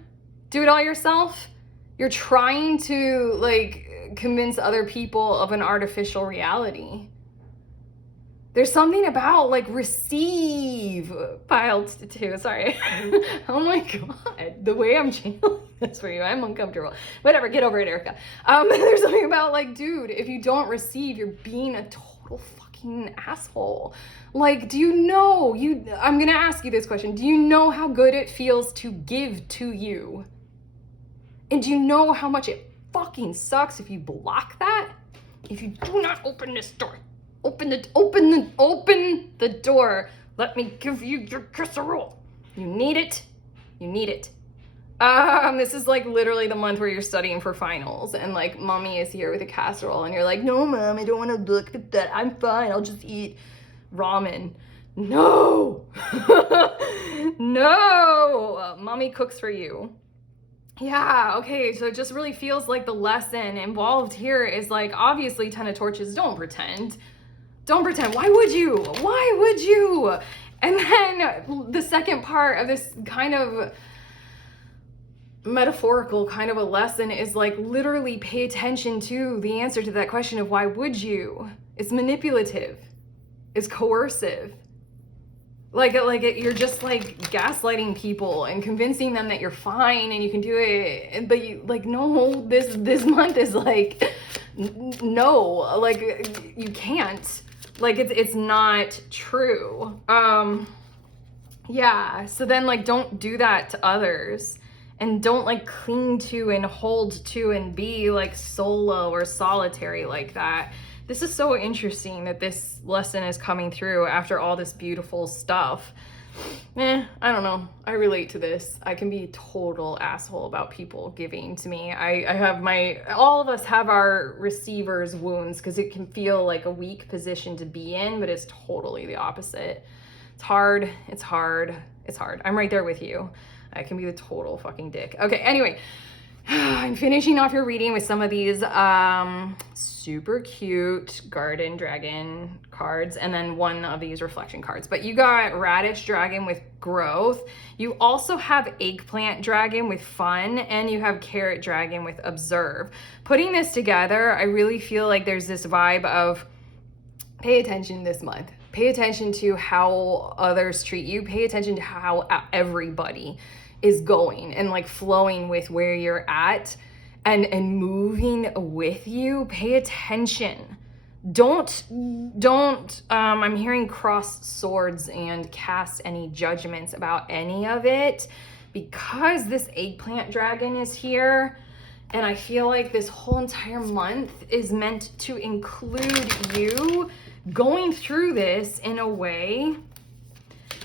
do it all yourself. You're trying to like convince other people of an artificial reality. There's something about like receive pile 2. Sorry. Oh my God. The way I'm channeling this for you, I'm uncomfortable. Whatever, get over it, Erica. There's something about like, dude, if you don't receive, you're being a total fucking asshole. Like, do you know, I'm gonna ask you this question. Do you know how good it feels to give to you? And do you know how much it fucking sucks if you block that? If you do not open this door. Open the door. Let me give you your casserole. You need it. You need it. This is like literally the month where you're studying for finals and like mommy is here with a casserole and you're like, no mom, I don't want to look at that. I'm fine. I'll just eat ramen. No. No. Mommy cooks for you. Yeah, okay, so it just really feels like the lesson involved here is like, obviously 10 of Torches, don't pretend. Don't pretend. Why would you? Why would you? And then the second part of this kind of metaphorical kind of a lesson is like literally pay attention to the answer to that question of why would you? It's manipulative. It's coercive. You're just like gaslighting people and convincing them that you're fine and you can do it. But you like, no, this month is like, no, like you can't. Like it's not true. Yeah. So then like don't do that to others. and don't like cling to and hold to and be like solo or solitary like that. This is so interesting that this lesson is coming through after all this beautiful stuff. I don't know. I relate to this. I can be a total asshole about people giving to me. I have all of us have our receiver's wounds because it can feel like a weak position to be in, but it's totally the opposite. It's hard. It's hard. It's hard. I'm right there with you. I can be the total fucking dick. Okay, anyway. I'm finishing off your reading with some of these super cute garden dragon cards and then one of these reflection cards. But you got radish dragon with growth. You also have eggplant dragon with fun, and you have carrot dragon with observe. Putting this together, I really feel like there's this vibe of pay attention this month. Pay attention to how others treat you. Pay attention to how everybody is going and like flowing with where you're at and moving with you. Pay attention. Don't I'm hearing cross swords and cast any judgments about any of it, because this eggplant dragon is here, and I feel like this whole entire month is meant to include you going through this in a way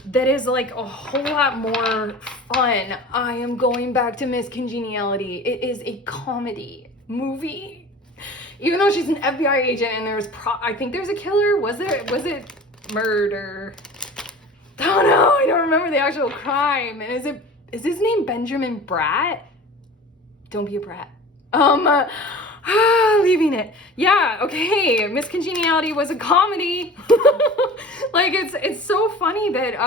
that is like a whole lot more fun. I am going back to Miss Congeniality. It is a comedy movie. Even though she's an FBI agent and I think there's a killer. Was it murder? Oh no, I don't remember the actual crime. And is his name Benjamin Bratt? Don't be a brat. Leaving it. Yeah, okay. Miss Congeniality was a comedy. Like it's so funny that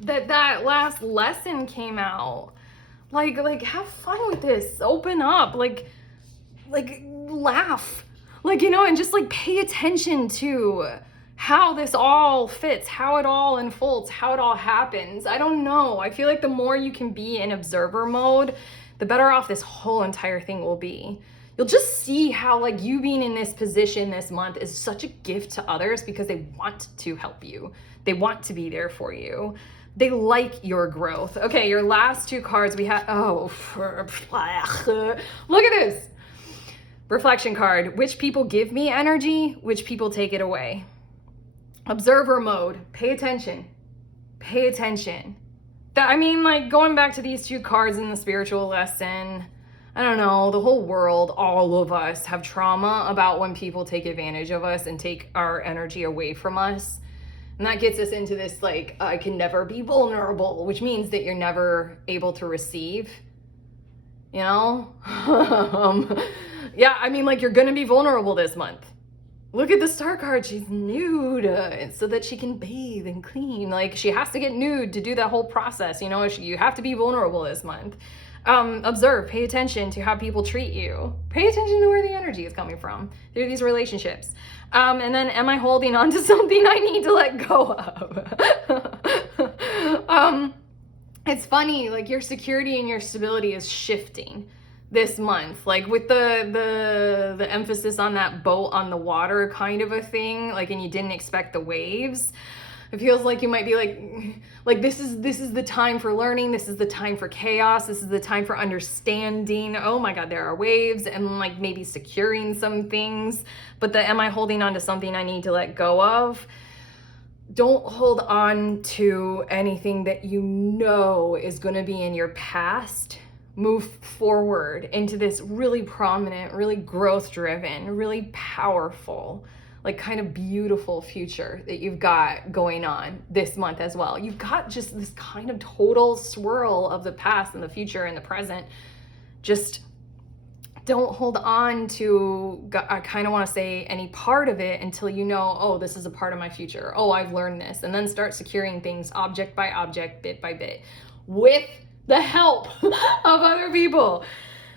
that last lesson came out. Like have fun with this. Open up. Like laugh. Like, you know, and just like pay attention to how this all fits, how it all unfolds, how it all happens. I don't know. I feel like the more you can be in observer mode, the better off this whole entire thing will be. You'll just see how like you being in this position this month is such a gift to others because they want to help you. They want to be there for you. They like your growth. Okay, your last two cards we have, look at this. Reflection card. Which people give me energy, which people take it away. Observer mode. Pay attention. Pay attention. I mean, like going back to these two cards in the spiritual lesson, I don't know, the whole world, all of us have trauma about when people take advantage of us and take our energy away from us. And that gets us into this, like, I can never be vulnerable, which means that you're never able to receive, you know? Yeah, I mean, like, you're going to be vulnerable this month. Look at the star card. She's nude so that she can bathe and clean. Like, she has to get nude to do that whole process. You know, you have to be vulnerable this month. Observe, pay attention to how people treat you. Pay attention to where the energy is coming from through these relationships. And then, am I holding on to something I need to let go of? It's funny, like your security and your stability is shifting this month, like with the emphasis on that boat on the water kind of a thing, like, and you didn't expect the waves. It feels like you might be like this is the time for learning. This is the time for chaos. This is the time for understanding. Oh my God, there are waves, and like maybe securing some things. But am I holding on to something I need to let go of? Don't hold on to anything that you know is going to be in your past. Move forward into this really prominent, really growth driven, really powerful, like kind of beautiful future that you've got going on this month as well. You've got just this kind of total swirl of the past and the future and the present. Just don't hold on to, I kind of want to say, any part of it until you know, oh, this is a part of my future. Oh, I've learned this. And then start securing things object by object, bit by bit, with the help of other people.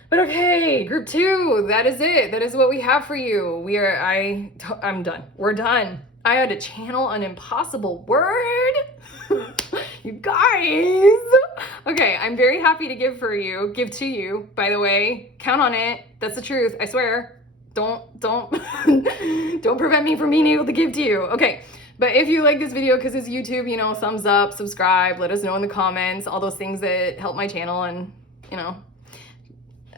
But okay, group 2, that is it. That is what we have for you. I'm done. We're done. I had to channel an impossible word. You guys. Okay, I'm very happy to give to you, by the way. Count on it. That's the truth. I swear. Don't prevent me from being able to give to you. Okay. But if you like this video because it's YouTube, you know, thumbs up, subscribe, let us know in the comments, all those things that help my channel, and, you know,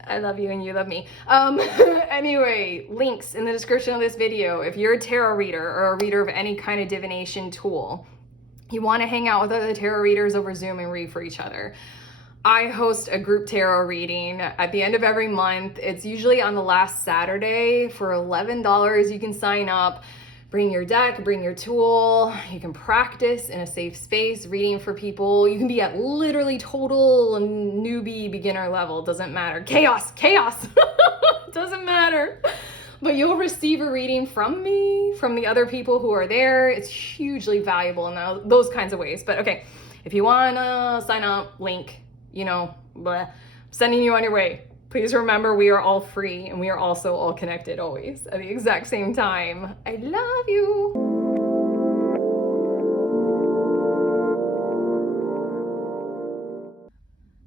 I love you and you love me. Anyway, links in the description of this video. If you're a tarot reader or a reader of any kind of divination tool, you want to hang out with other tarot readers over Zoom and read for each other. I host a group tarot reading at the end of every month. It's usually on the last Saturday. For $11, you can sign up. Bring your deck, bring your tool. You can practice in a safe space, reading for people. You can be at literally total newbie beginner level, doesn't matter. Chaos, doesn't matter. But you'll receive a reading from me, from the other people who are there. It's hugely valuable in those kinds of ways. But okay, if you wanna sign up, link, you know, sending you on your way. Please remember, we are all free and we are also all connected always at the exact same time. I love you.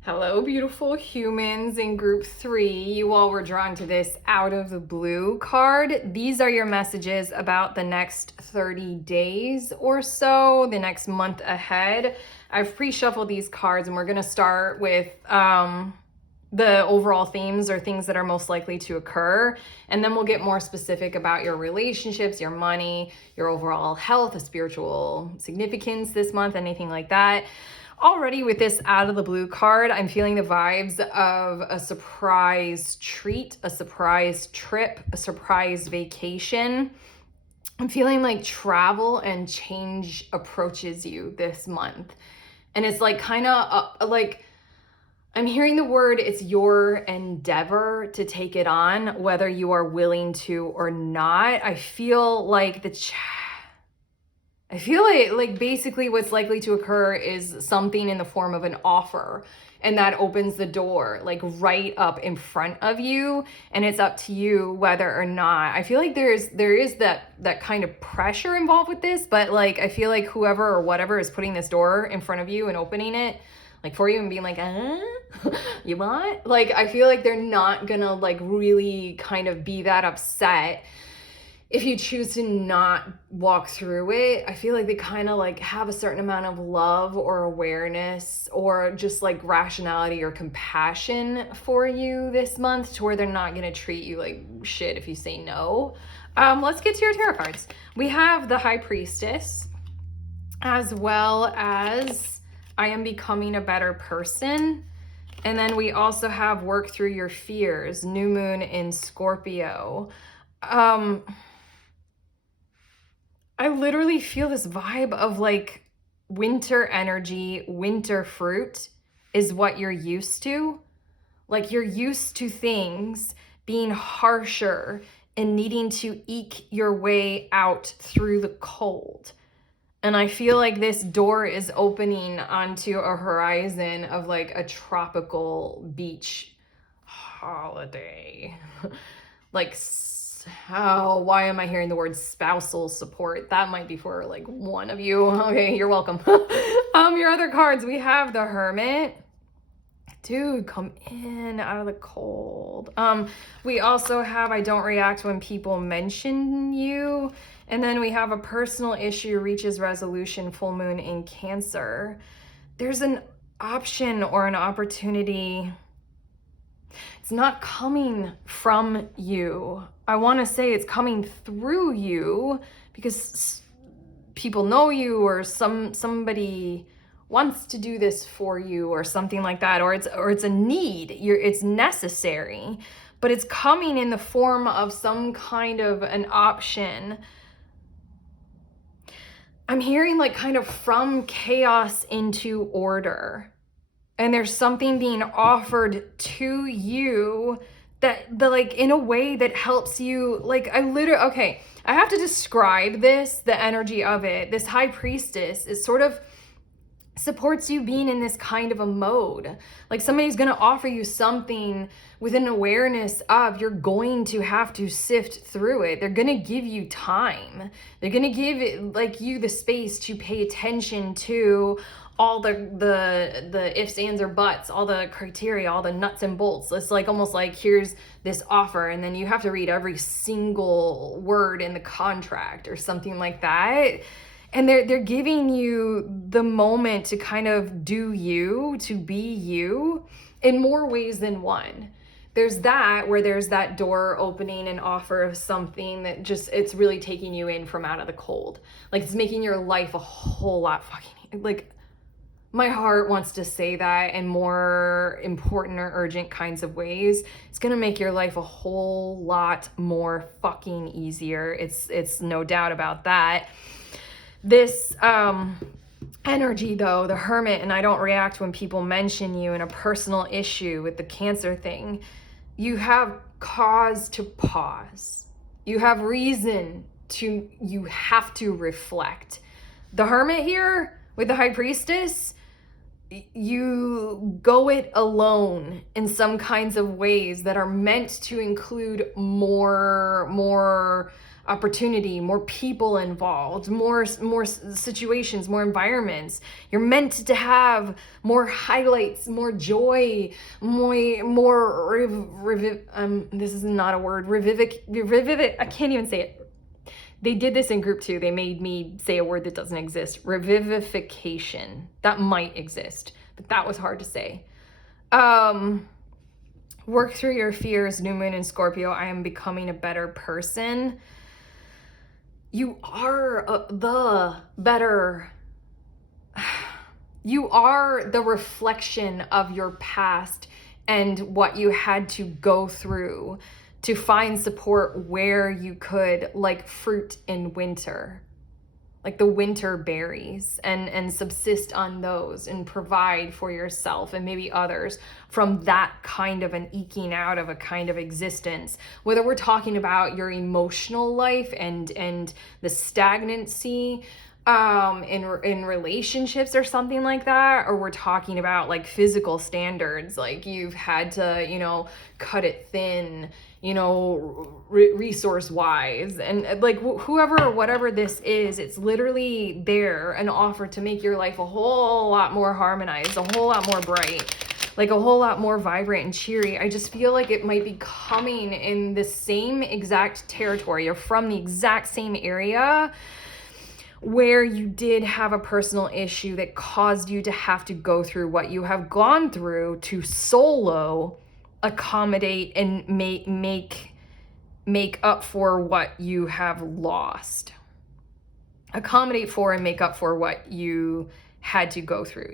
Hello, beautiful humans in group 3. You all were drawn to this out of the blue card. These are your messages about the next 30 days or so, the next month ahead. I've pre-shuffled these cards and we're gonna start with the overall themes or things that are most likely to occur. And then we'll get more specific about your relationships, your money, your overall health, a spiritual significance this month, anything like that. Already with this out of the blue card, I'm feeling the vibes of a surprise treat, a surprise trip, a surprise vacation. I'm feeling like travel and change approaches you this month. And it's like kind of like, I'm hearing the word, it's your endeavor to take it on, whether you are willing to or not. I feel like basically what's likely to occur is something in the form of an offer, and that opens the door like right up in front of you, and it's up to you whether or not. I feel like there is that kind of pressure involved with this, but like I feel like whoever or whatever is putting this door in front of you and opening it like for you and being like, you want? Like, I feel like they're not gonna like really kind of be that upset if you choose to not walk through it. I feel like they kind of like have a certain amount of love or awareness or just like rationality or compassion for you this month, to where they're not gonna treat you like shit if you say no. Let's get to your tarot cards. We have the High Priestess, as well as I am becoming a better person. And then we also have Work Through Your Fears, New Moon in Scorpio. I literally feel this vibe of like winter energy, winter fruit is what you're used to. Like you're used to things being harsher and needing to eke your way out through the cold. And I feel like this door is opening onto a horizon of like a tropical beach holiday. Like, why am I hearing the word spousal support? That might be for like one of you. Okay, you're welcome. Your other cards, we have the Hermit. Dude, come in out of the cold. We also have I Don't React When People Mention You. And then we have a personal issue reaches resolution, full moon in Cancer. There's an option or an opportunity. It's not coming from you. I want to say it's coming through you because people know you, or somebody wants to do this for you or something like that, or it's a need. It's necessary, but it's coming in the form of some kind of an option. I'm hearing like kind of from chaos into order. And there's something being offered to you that like in a way that helps you. Like okay, I have to describe this, the energy of it. This High Priestess is sort of supports you being in this kind of a mode. Like somebody's going to offer you something with an awareness of you're going to have to sift through it. They're going to give you time. They're going to give it like you the space to pay attention to all the ifs, ands, or buts, all the criteria, all the nuts and bolts. It's like almost like here's this offer, and then you have to read every single word in the contract or something like that. And they're giving you the moment to kind of do you, to be you in more ways than one. There's that, where there's that door opening and offer of something that just, it's really taking you in from out of the cold. Like, it's making your life a whole lot fucking, like, my heart wants to say that in more important or urgent kinds of ways. It's gonna make your life a whole lot more fucking easier. It's no doubt about that. This energy though, the Hermit, and I don't react when people mention you in a personal issue with the Cancer thing. You have cause to pause. You have reason to, you have to reflect. The Hermit here with the High Priestess, you go it alone in some kinds of ways that are meant to include more opportunity, more people involved, more situations, more environments. You're meant to have more highlights, more joy, this is not a word, I can't even say it. They did this in group 2. They made me say a word that doesn't exist. Revivification. That might exist, but that was hard to say. Work through your fears, New Moon in Scorpio. I am becoming a better person. You are the better. You are the reflection of your past and what you had to go through to find support where you could, like fruit in winter, like the winter berries, and subsist on those and provide for yourself and maybe others from that kind of an eking out of a kind of existence. Whether we're talking about your emotional life and the stagnancy in relationships or something like that, or we're talking about like physical standards, like you've had to, cut it thin, resource wise, and like whoever or whatever this is, it's literally there, an offer to make your life a whole lot more harmonized, a whole lot more bright, like a whole lot more vibrant and cheery. I just feel like it might be coming in the same exact territory or from the exact same area where you did have a personal issue that caused you to have to go through what you have gone through to solo accommodate and make up for what you have lost. Accommodate for and make up for what you had to go through,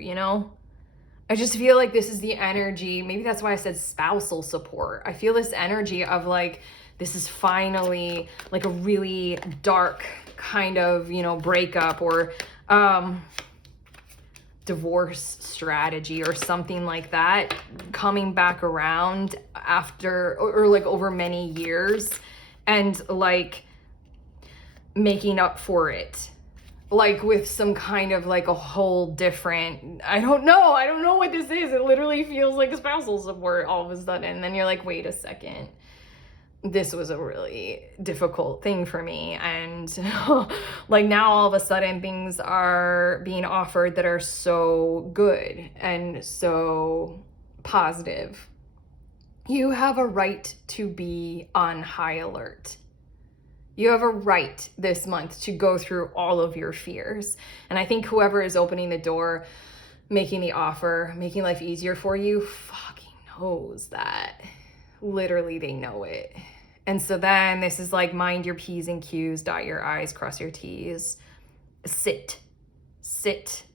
I just feel like this is the energy. Maybe that's why I said spousal support. I feel this energy of like, this is finally like a really dark kind of, breakup or divorce strategy or something like that coming back around after or like over many years, and like making up for it, like with some kind of like a whole different, I don't know what this is. It literally feels like spousal support all of a sudden, and then you're like, wait a second, this was a really difficult thing for me. And like now all of a sudden things are being offered that are so good and so positive. You have a right to be on high alert. You have a right this month to go through all of your fears. And I think whoever is opening the door, making the offer, making life easier for you, fucking knows that. Literally, they know it. And so then this is like, mind your P's and Q's, dot your I's, cross your T's. Sit.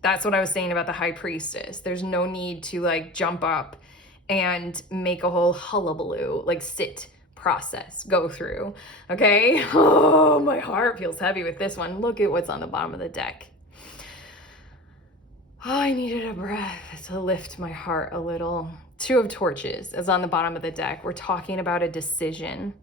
That's what I was saying about the High Priestess. There's no need to like jump up and make a whole hullabaloo. Like sit, process, go through. Okay? Oh, my heart feels heavy with this one. Look at what's on the bottom of the deck. Oh, I needed a breath to lift my heart a little. Two of Torches is on the bottom of the deck. We're talking about a decision.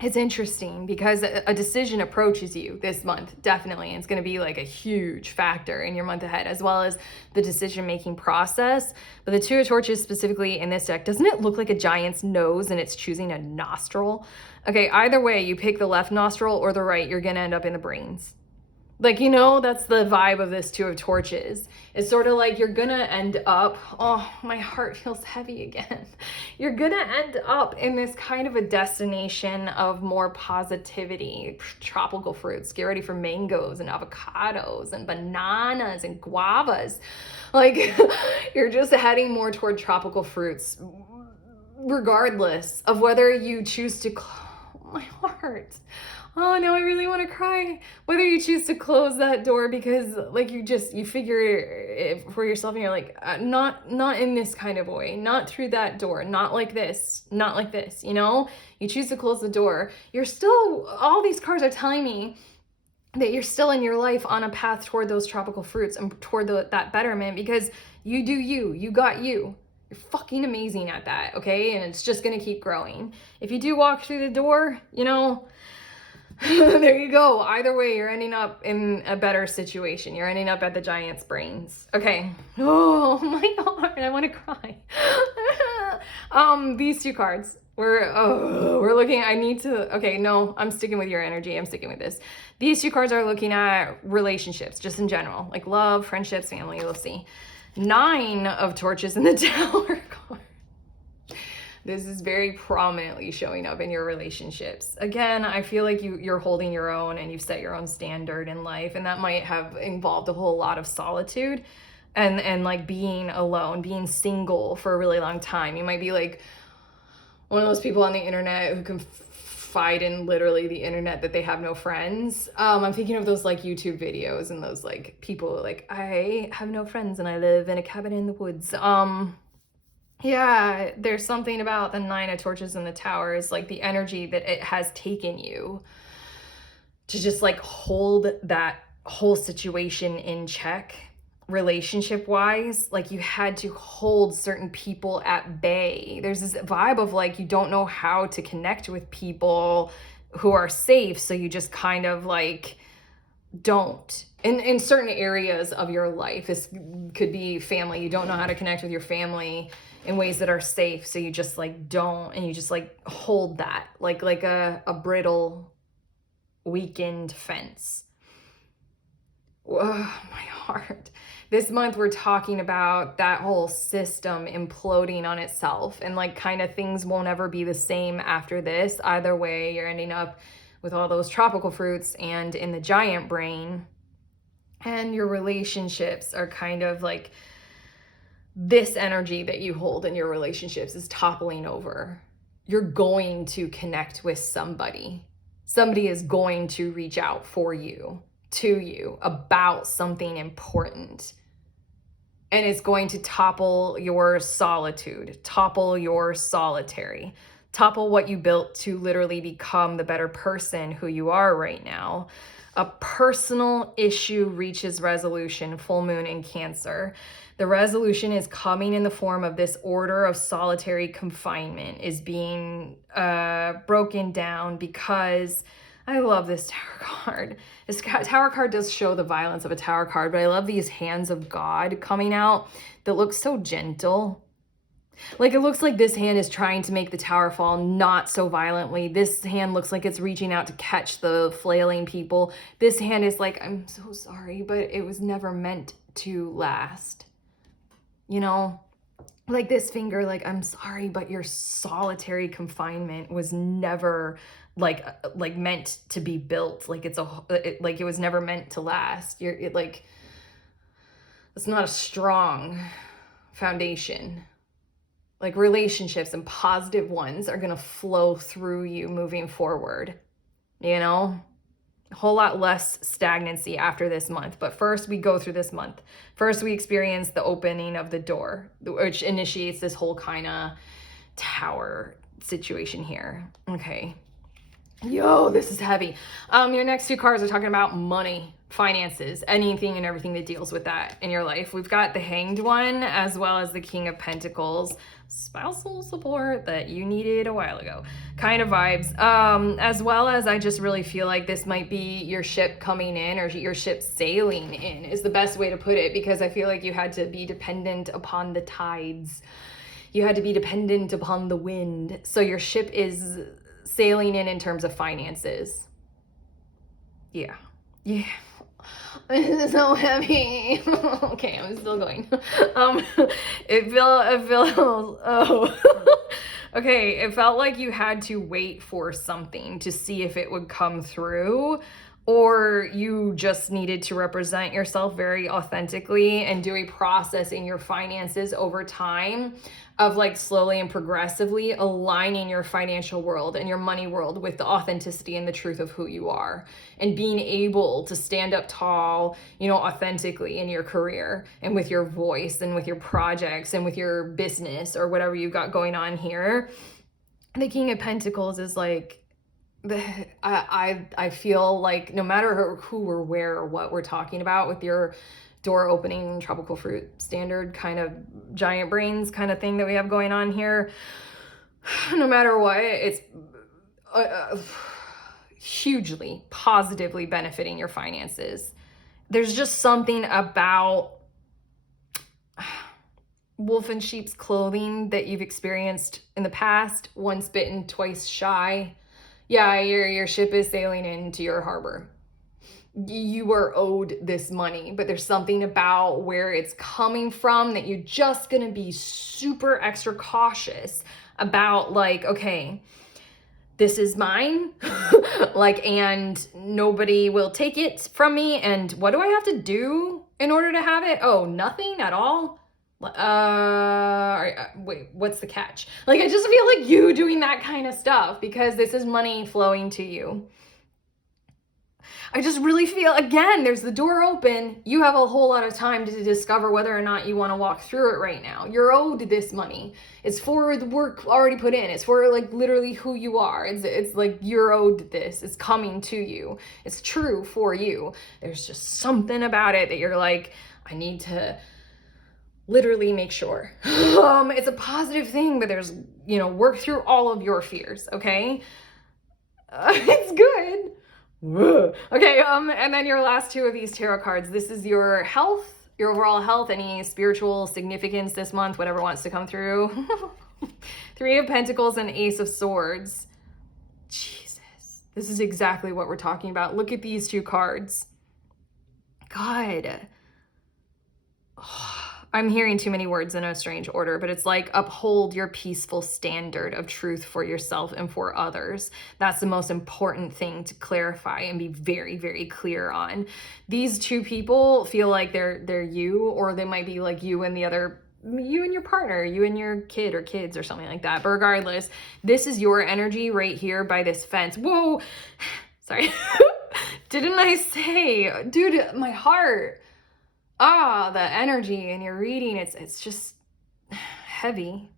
It's interesting because a decision approaches you this month, definitely. And it's going to be like a huge factor in your month ahead, as well as the decision-making process. But the Two of Torches specifically in this deck, doesn't it look like a giant's nose and it's choosing a nostril? Okay, either way, you pick the left nostril or the right, you're going to end up in the brains. Like, you know, that's the vibe of this Two of Torches. It's sort of like you're gonna end up, oh, my heart feels heavy again. You're gonna end up in this kind of a destination of more positivity, tropical fruits. Get ready for mangoes and avocados and bananas and guavas. Like, you're just heading more toward tropical fruits, regardless of whether you choose to, oh, my heart. Oh no, I really want to cry. Whether you choose to close that door because like you figure it for yourself and you're like, not in this kind of way, not through that door, not like this, not like this, you know? You choose to close the door. You're still, all these cards are telling me that you're still in your life on a path toward those tropical fruits and toward that betterment, because you do you got you. You're fucking amazing at that, okay? And it's just gonna keep growing. If you do walk through the door, you know, there you go. Either way, you're ending up in a better situation. You're ending up at the Giant's brains. Okay. Oh my God, I want to cry. These two cards. We're looking, I need to, okay, no, I'm sticking with your energy. I'm sticking with this. These two cards are looking at relationships, just in general, like love, friendships, family, you'll see. 9 of Torches in the Tower card. This is very prominently showing up in your relationships. Again, I feel like you're holding your own and you've set your own standard in life, and that might have involved a whole lot of solitude and like being alone, being single for a really long time. You might be like one of those people on the internet who confide in literally the internet that they have no friends. I'm thinking of those like YouTube videos and those like people like, I have no friends and I live in a cabin in the woods. Yeah, there's something about the 9 of Torches in the Tower is like the energy that it has taken you to just like hold that whole situation in check, relationship wise. Like you had to hold certain people at bay. There's this vibe of like you don't know how to connect with people who are safe, so you just kind of like don't. In certain areas of your life, this could be family. You don't know how to connect with your family in ways that are safe, so you just like don't, and you just like hold that like a brittle, weakened fence. Oh, my heart. This month we're talking about that whole system imploding on itself, and like kind of things won't ever be the same after this. Either way, you're ending up with all those tropical fruits and in the Giant brain, and your relationships are kind of like this energy that you hold in your relationships is toppling over. You're going to connect with somebody. Somebody is going to reach out for you, to you, about something important. And it's going to topple your solitude, topple your solitary, topple what you built to literally become the better person who you are right now. A personal issue reaches resolution, full moon in Cancer. The resolution is coming in the form of this order of solitary confinement is being broken down, because I love this Tower card. This Tower card does show the violence of a Tower card, but I love these hands of God coming out that look so gentle. Like it looks like this hand is trying to make the tower fall not so violently. This hand looks like it's reaching out to catch the flailing people. This hand is like, I'm so sorry, but it was never meant to last. You know, like this finger, like, I'm sorry, but your solitary confinement was never like meant to be built. Like like it was never meant to last. It's not a strong foundation. Like relationships and positive ones are going to flow through you moving forward, you know? A whole lot less stagnancy after this month. But first we go through this month. First we experience the opening of the door, which initiates this whole kind of tower situation here. Okay. Yo, this is heavy. Your next 2 cards are talking about money, finances, anything and everything that deals with that in your life. We've got the Hanged One as well as the King of Pentacles. Spousal support that you needed a while ago kind of vibes, as well as I just really feel like this might be your ship coming in, or your ship sailing in is the best way to put it, because I feel like you had to be dependent upon the tides. You had to be dependent upon the wind. So your ship is sailing in terms of finances. Yeah. This is so heavy. Okay, I'm still going. Um, it feels, oh. Okay, it felt like you had to wait for something to see if it would come through, or you just needed to represent yourself very authentically and do a process in your finances over time of like slowly and progressively aligning your financial world and your money world with the authenticity and the truth of who you are, and being able to stand up tall, you know, authentically in your career and with your voice and with your projects and with your business or whatever you've got going on here. The King of Pentacles is like, I feel like no matter who or where or what we're talking about with your door opening tropical fruit standard kind of giant brains kind of thing that we have going on here, no matter what, it's hugely positively benefiting your finances. There's just something about wolf in sheep's clothing that you've experienced in the past. Once bitten, twice shy. Yeah, your ship is sailing into your harbor. You are owed this money, but there's something about where it's coming from that you're just gonna be super extra cautious about, like, okay, this is mine, like, and nobody will take it from me, and what do I have to do in order to have it? Oh, nothing at all? Wait, what's the catch? Like, I just feel like you doing that kind of stuff because this is money flowing to you. I just really feel, again, there's the door open. You have a whole lot of time to discover whether or not you want to walk through it right now. You're owed this money. It's for the work already put in. It's for like literally who you are. It's like you're owed this. It's coming to you. It's true for you. There's just something about it that you're like, I need to literally make sure. It's a positive thing, but there's, you know, work through all of your fears, okay? It's good. Okay, and then your last two of these tarot cards. This is your health, your overall health, any spiritual significance this month, whatever wants to come through. Three of Pentacles and Ace of Swords. Jesus, this is exactly what we're talking about. Look at these two cards. God. I'm hearing too many words in a strange order, but it's like uphold your peaceful standard of truth for yourself and for others. That's the most important thing to clarify and be very, very clear on. These two people feel like they're you, or they might be like you and the other, you and your partner, you and your kid or kids or something like that. But regardless, this is your energy right here by this fence. Whoa, sorry. Didn't I say, dude, my heart. The energy in your reading, it's just heavy,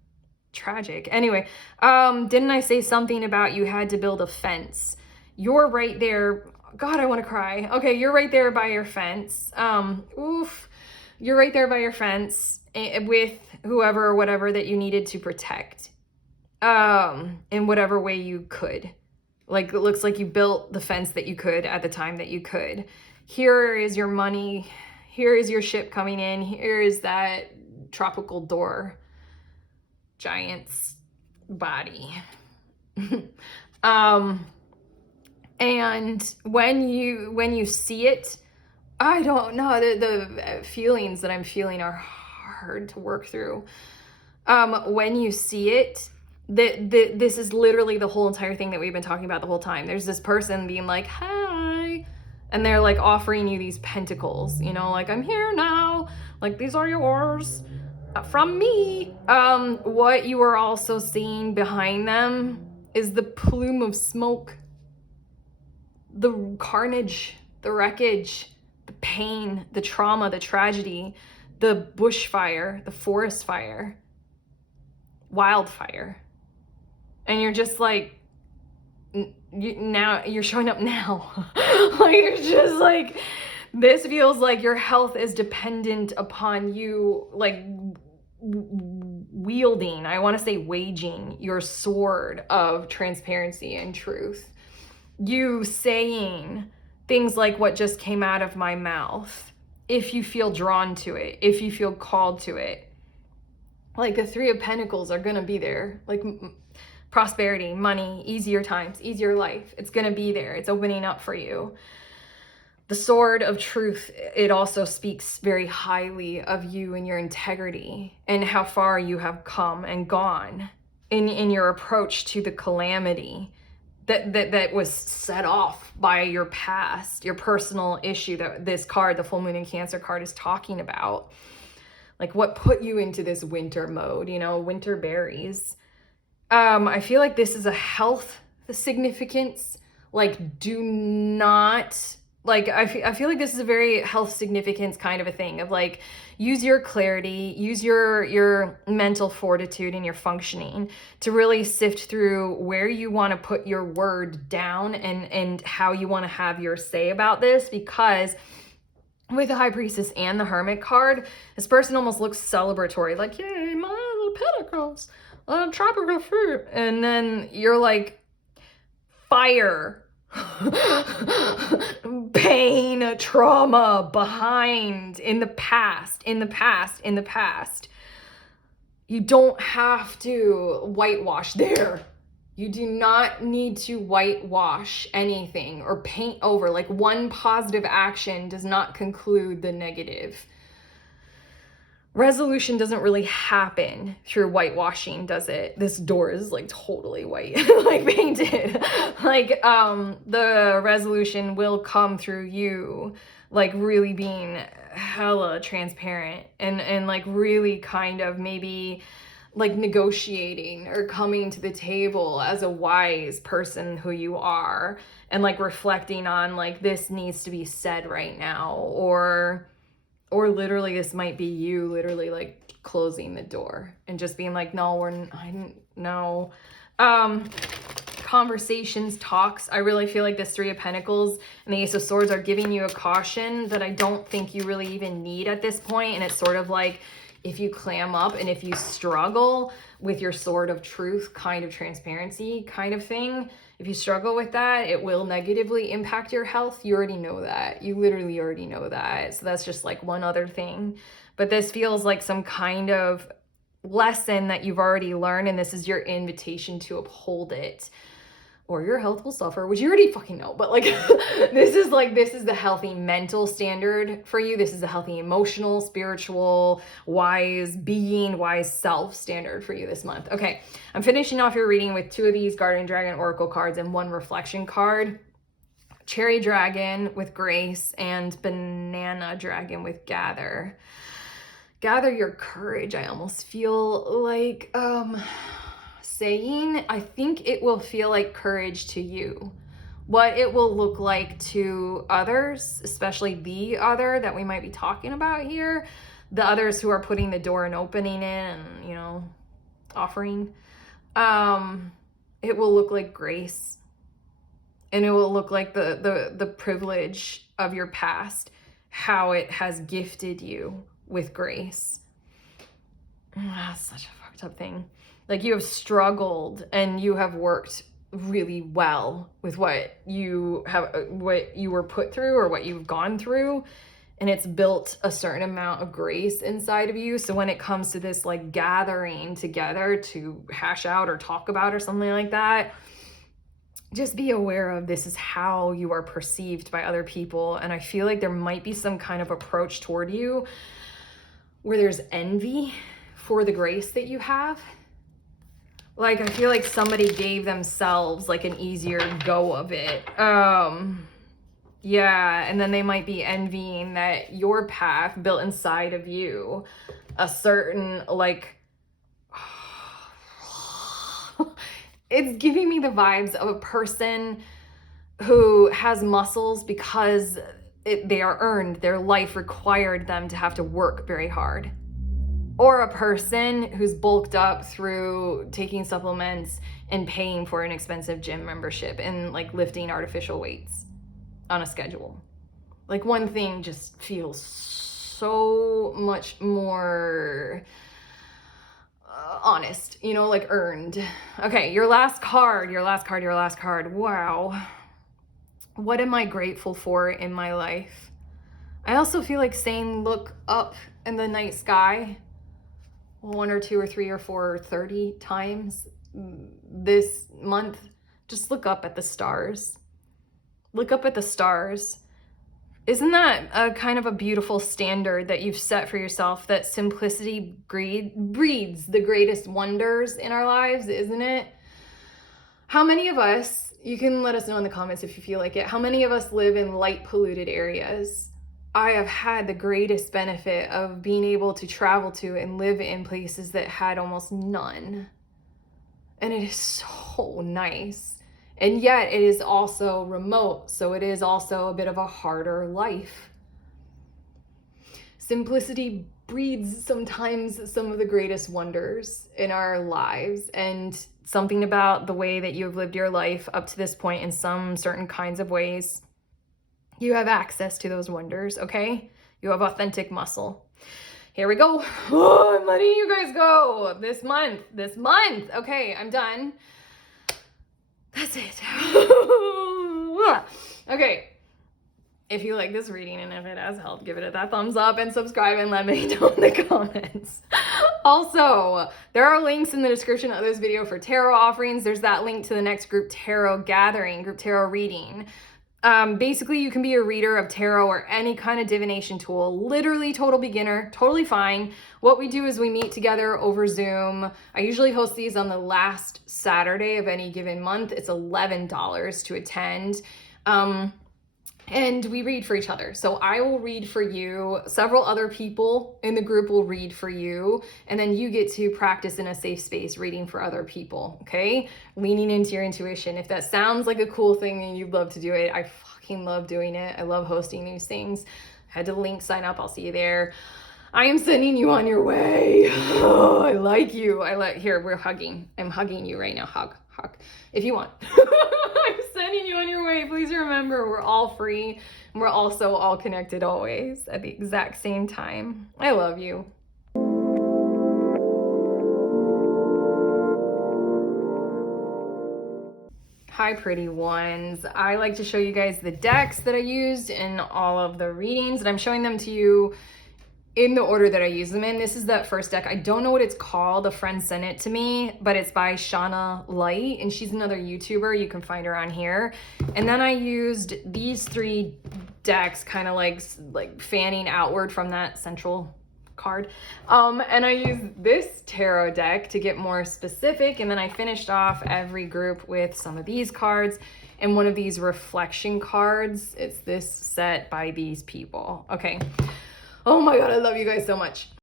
tragic. Anyway, didn't I say something about you had to build a fence? You're right there. God, I want to cry. Okay, you're right there by your fence. You're right there by your fence with whoever or whatever that you needed to protect, in whatever way you could. Like, it looks like you built the fence that you could at the time that you could. Here is your money. Here is your ship coming in. Here is that tropical door giant's body. And when you see it, I don't know, the feelings that I'm feeling are hard to work through. When you see it, this is literally the whole entire thing that we've been talking about the whole time. There's this person being like, hi. And they're like offering you these pentacles, you know, like, I'm here now, like, these are yours from me. What you are also seeing behind them is the plume of smoke, the carnage, the wreckage, the pain, the trauma, the tragedy, the bushfire, the forest fire, wildfire. And you're just like, now you're showing up now. Like, you're just like, this feels like your health is dependent upon you, like, wielding, I want to say waging your sword of transparency and truth. You saying things like what just came out of my mouth, if you feel drawn to it, if you feel called to it. Like, the Three of Pentacles are gonna be there. Like, prosperity, money, easier times, easier life. It's gonna be there. It's opening up for you. The sword of truth, it also speaks very highly of you and your integrity and how far you have come and gone in your approach to the calamity that was set off by your past, your personal issue that this card, the full moon in Cancer card, is talking about. Like what put you into this winter mode, you know, winter berries. I feel like this is a health significance. Like, do not, like, I feel like this is a very health significance kind of a thing of like, use your clarity, use your mental fortitude and your functioning to really sift through where you want to put your word down and how you want to have your say about this, because with the High Priestess and the Hermit card, this person almost looks celebratory, like, yay, my little pentacles, tropical fruit. And then you're like, fire, pain, trauma behind, in the past. You don't have to whitewash there. You do not need to whitewash anything or paint over. Like, one positive action does not conclude the negative. Resolution doesn't really happen through whitewashing, does it? This door is like totally white, like painted. Like, the resolution will come through you, like really being hella transparent and like really kind of maybe like negotiating or coming to the table as a wise person who you are, and like reflecting on like, this needs to be said right now, or literally this might be you literally like closing the door and just being like, no, I didn't know. Conversations, talks. I really feel like this Three of Pentacles and the Ace of Swords are giving you a caution that I don't think you really even need at this point. And it's sort of like, if you clam up and if you struggle with your sword of truth kind of transparency kind of thing, if you struggle with that, it will negatively impact your health. You already know that. You literally already know that. So that's just like one other thing. But this feels like some kind of lesson that you've already learned, and this is your invitation to uphold it, or your health will suffer, which you already fucking know. But like, this is the healthy mental standard for you. This is a healthy emotional, spiritual, wise being, wise self standard for you this month. Okay, I'm finishing off your reading with 2 of these Guardian Dragon Oracle cards and 1 reflection card. Cherry Dragon with Grace and Banana Dragon with Gather. Gather your courage. I almost feel like, saying, I think it will feel like courage to you. What it will look like to others, especially the other that we might be talking about here, the others who are putting the door and opening it and, you know, offering, it will look like grace, and it will look like the privilege of your past, how it has gifted you with grace. That's such a fucked up thing. Like, you have struggled and you have worked really well with what you were put through or what you've gone through, and it's built a certain amount of grace inside of you. So when it comes to this like gathering together to hash out or talk about or something like that, just be aware of, this is how you are perceived by other people. And I feel like there might be some kind of approach toward you where there's envy for the grace that you have. Like, I feel like somebody gave themselves like an easier go of it. Yeah, and then they might be envying that your path built inside of you a certain like, it's giving me the vibes of a person who has muscles because they are earned. Their life required them to have to work very hard. Or a person who's bulked up through taking supplements and paying for an expensive gym membership and like lifting artificial weights on a schedule. Like, one thing just feels so much more honest, you know, like earned. Okay, your last card. Wow. What am I grateful for in my life? I also feel like saying, look up in the night sky 1 or 2 or 3 or 4 or 30 times this month. Just look up at the stars. Look up at the stars Isn't that a kind of a beautiful standard that you've set for yourself, that simplicity breeds the greatest wonders in our lives, isn't it? How many of us, you can let us know in the comments if you feel like it, how many of us live in light polluted areas? I have had the greatest benefit of being able to travel to and live in places that had almost none. And it is so nice. And yet it is also remote, so it is also a bit of a harder life. Simplicity breeds sometimes some of the greatest wonders in our lives, and something about the way that you've lived your life up to this point in some certain kinds of ways, you have access to those wonders, okay? You have authentic muscle. Here we go. Oh, I'm letting you guys go this month. Okay, I'm done. That's it. Okay. If you like this reading and if it has helped, give it that thumbs up and subscribe and let me know in the comments. Also, there are links in the description of this video for tarot offerings. There's that link to the next group tarot gathering, group tarot reading. Basically, you can be a reader of tarot or any kind of divination tool, literally total beginner, totally fine. What we do is we meet together over Zoom. I usually host these on the last Saturday of any given month. It's $11 to attend. And we read for each other. So I will read for you, several other people in the group will read for you, and then you get to practice in a safe space reading for other people, okay? Leaning into your intuition. If that sounds like a cool thing and you'd love to do it, I fucking love doing it. I love hosting these things. Head to the link, sign up, I'll see you there. I am sending you on your way. Oh, I like you. Here, we're hugging. I'm hugging you right now. Hug, if you want. I'm sending you on your way. Please remember, we're all free. And we're also all connected always at the exact same time. I love you. Hi, pretty ones. I like to show you guys the decks that I used in all of the readings, and I'm showing them to you in the order that I use them in. This is that first deck. I don't know what it's called. A friend sent it to me, but it's by Shauna Light, and she's another YouTuber. You can find her on here. And then I used these three decks kind of like fanning outward from that central card. And I used this tarot deck to get more specific. And then I finished off every group with some of these cards and one of these reflection cards. It's this set by these people. Okay. Oh my God, I love you guys so much.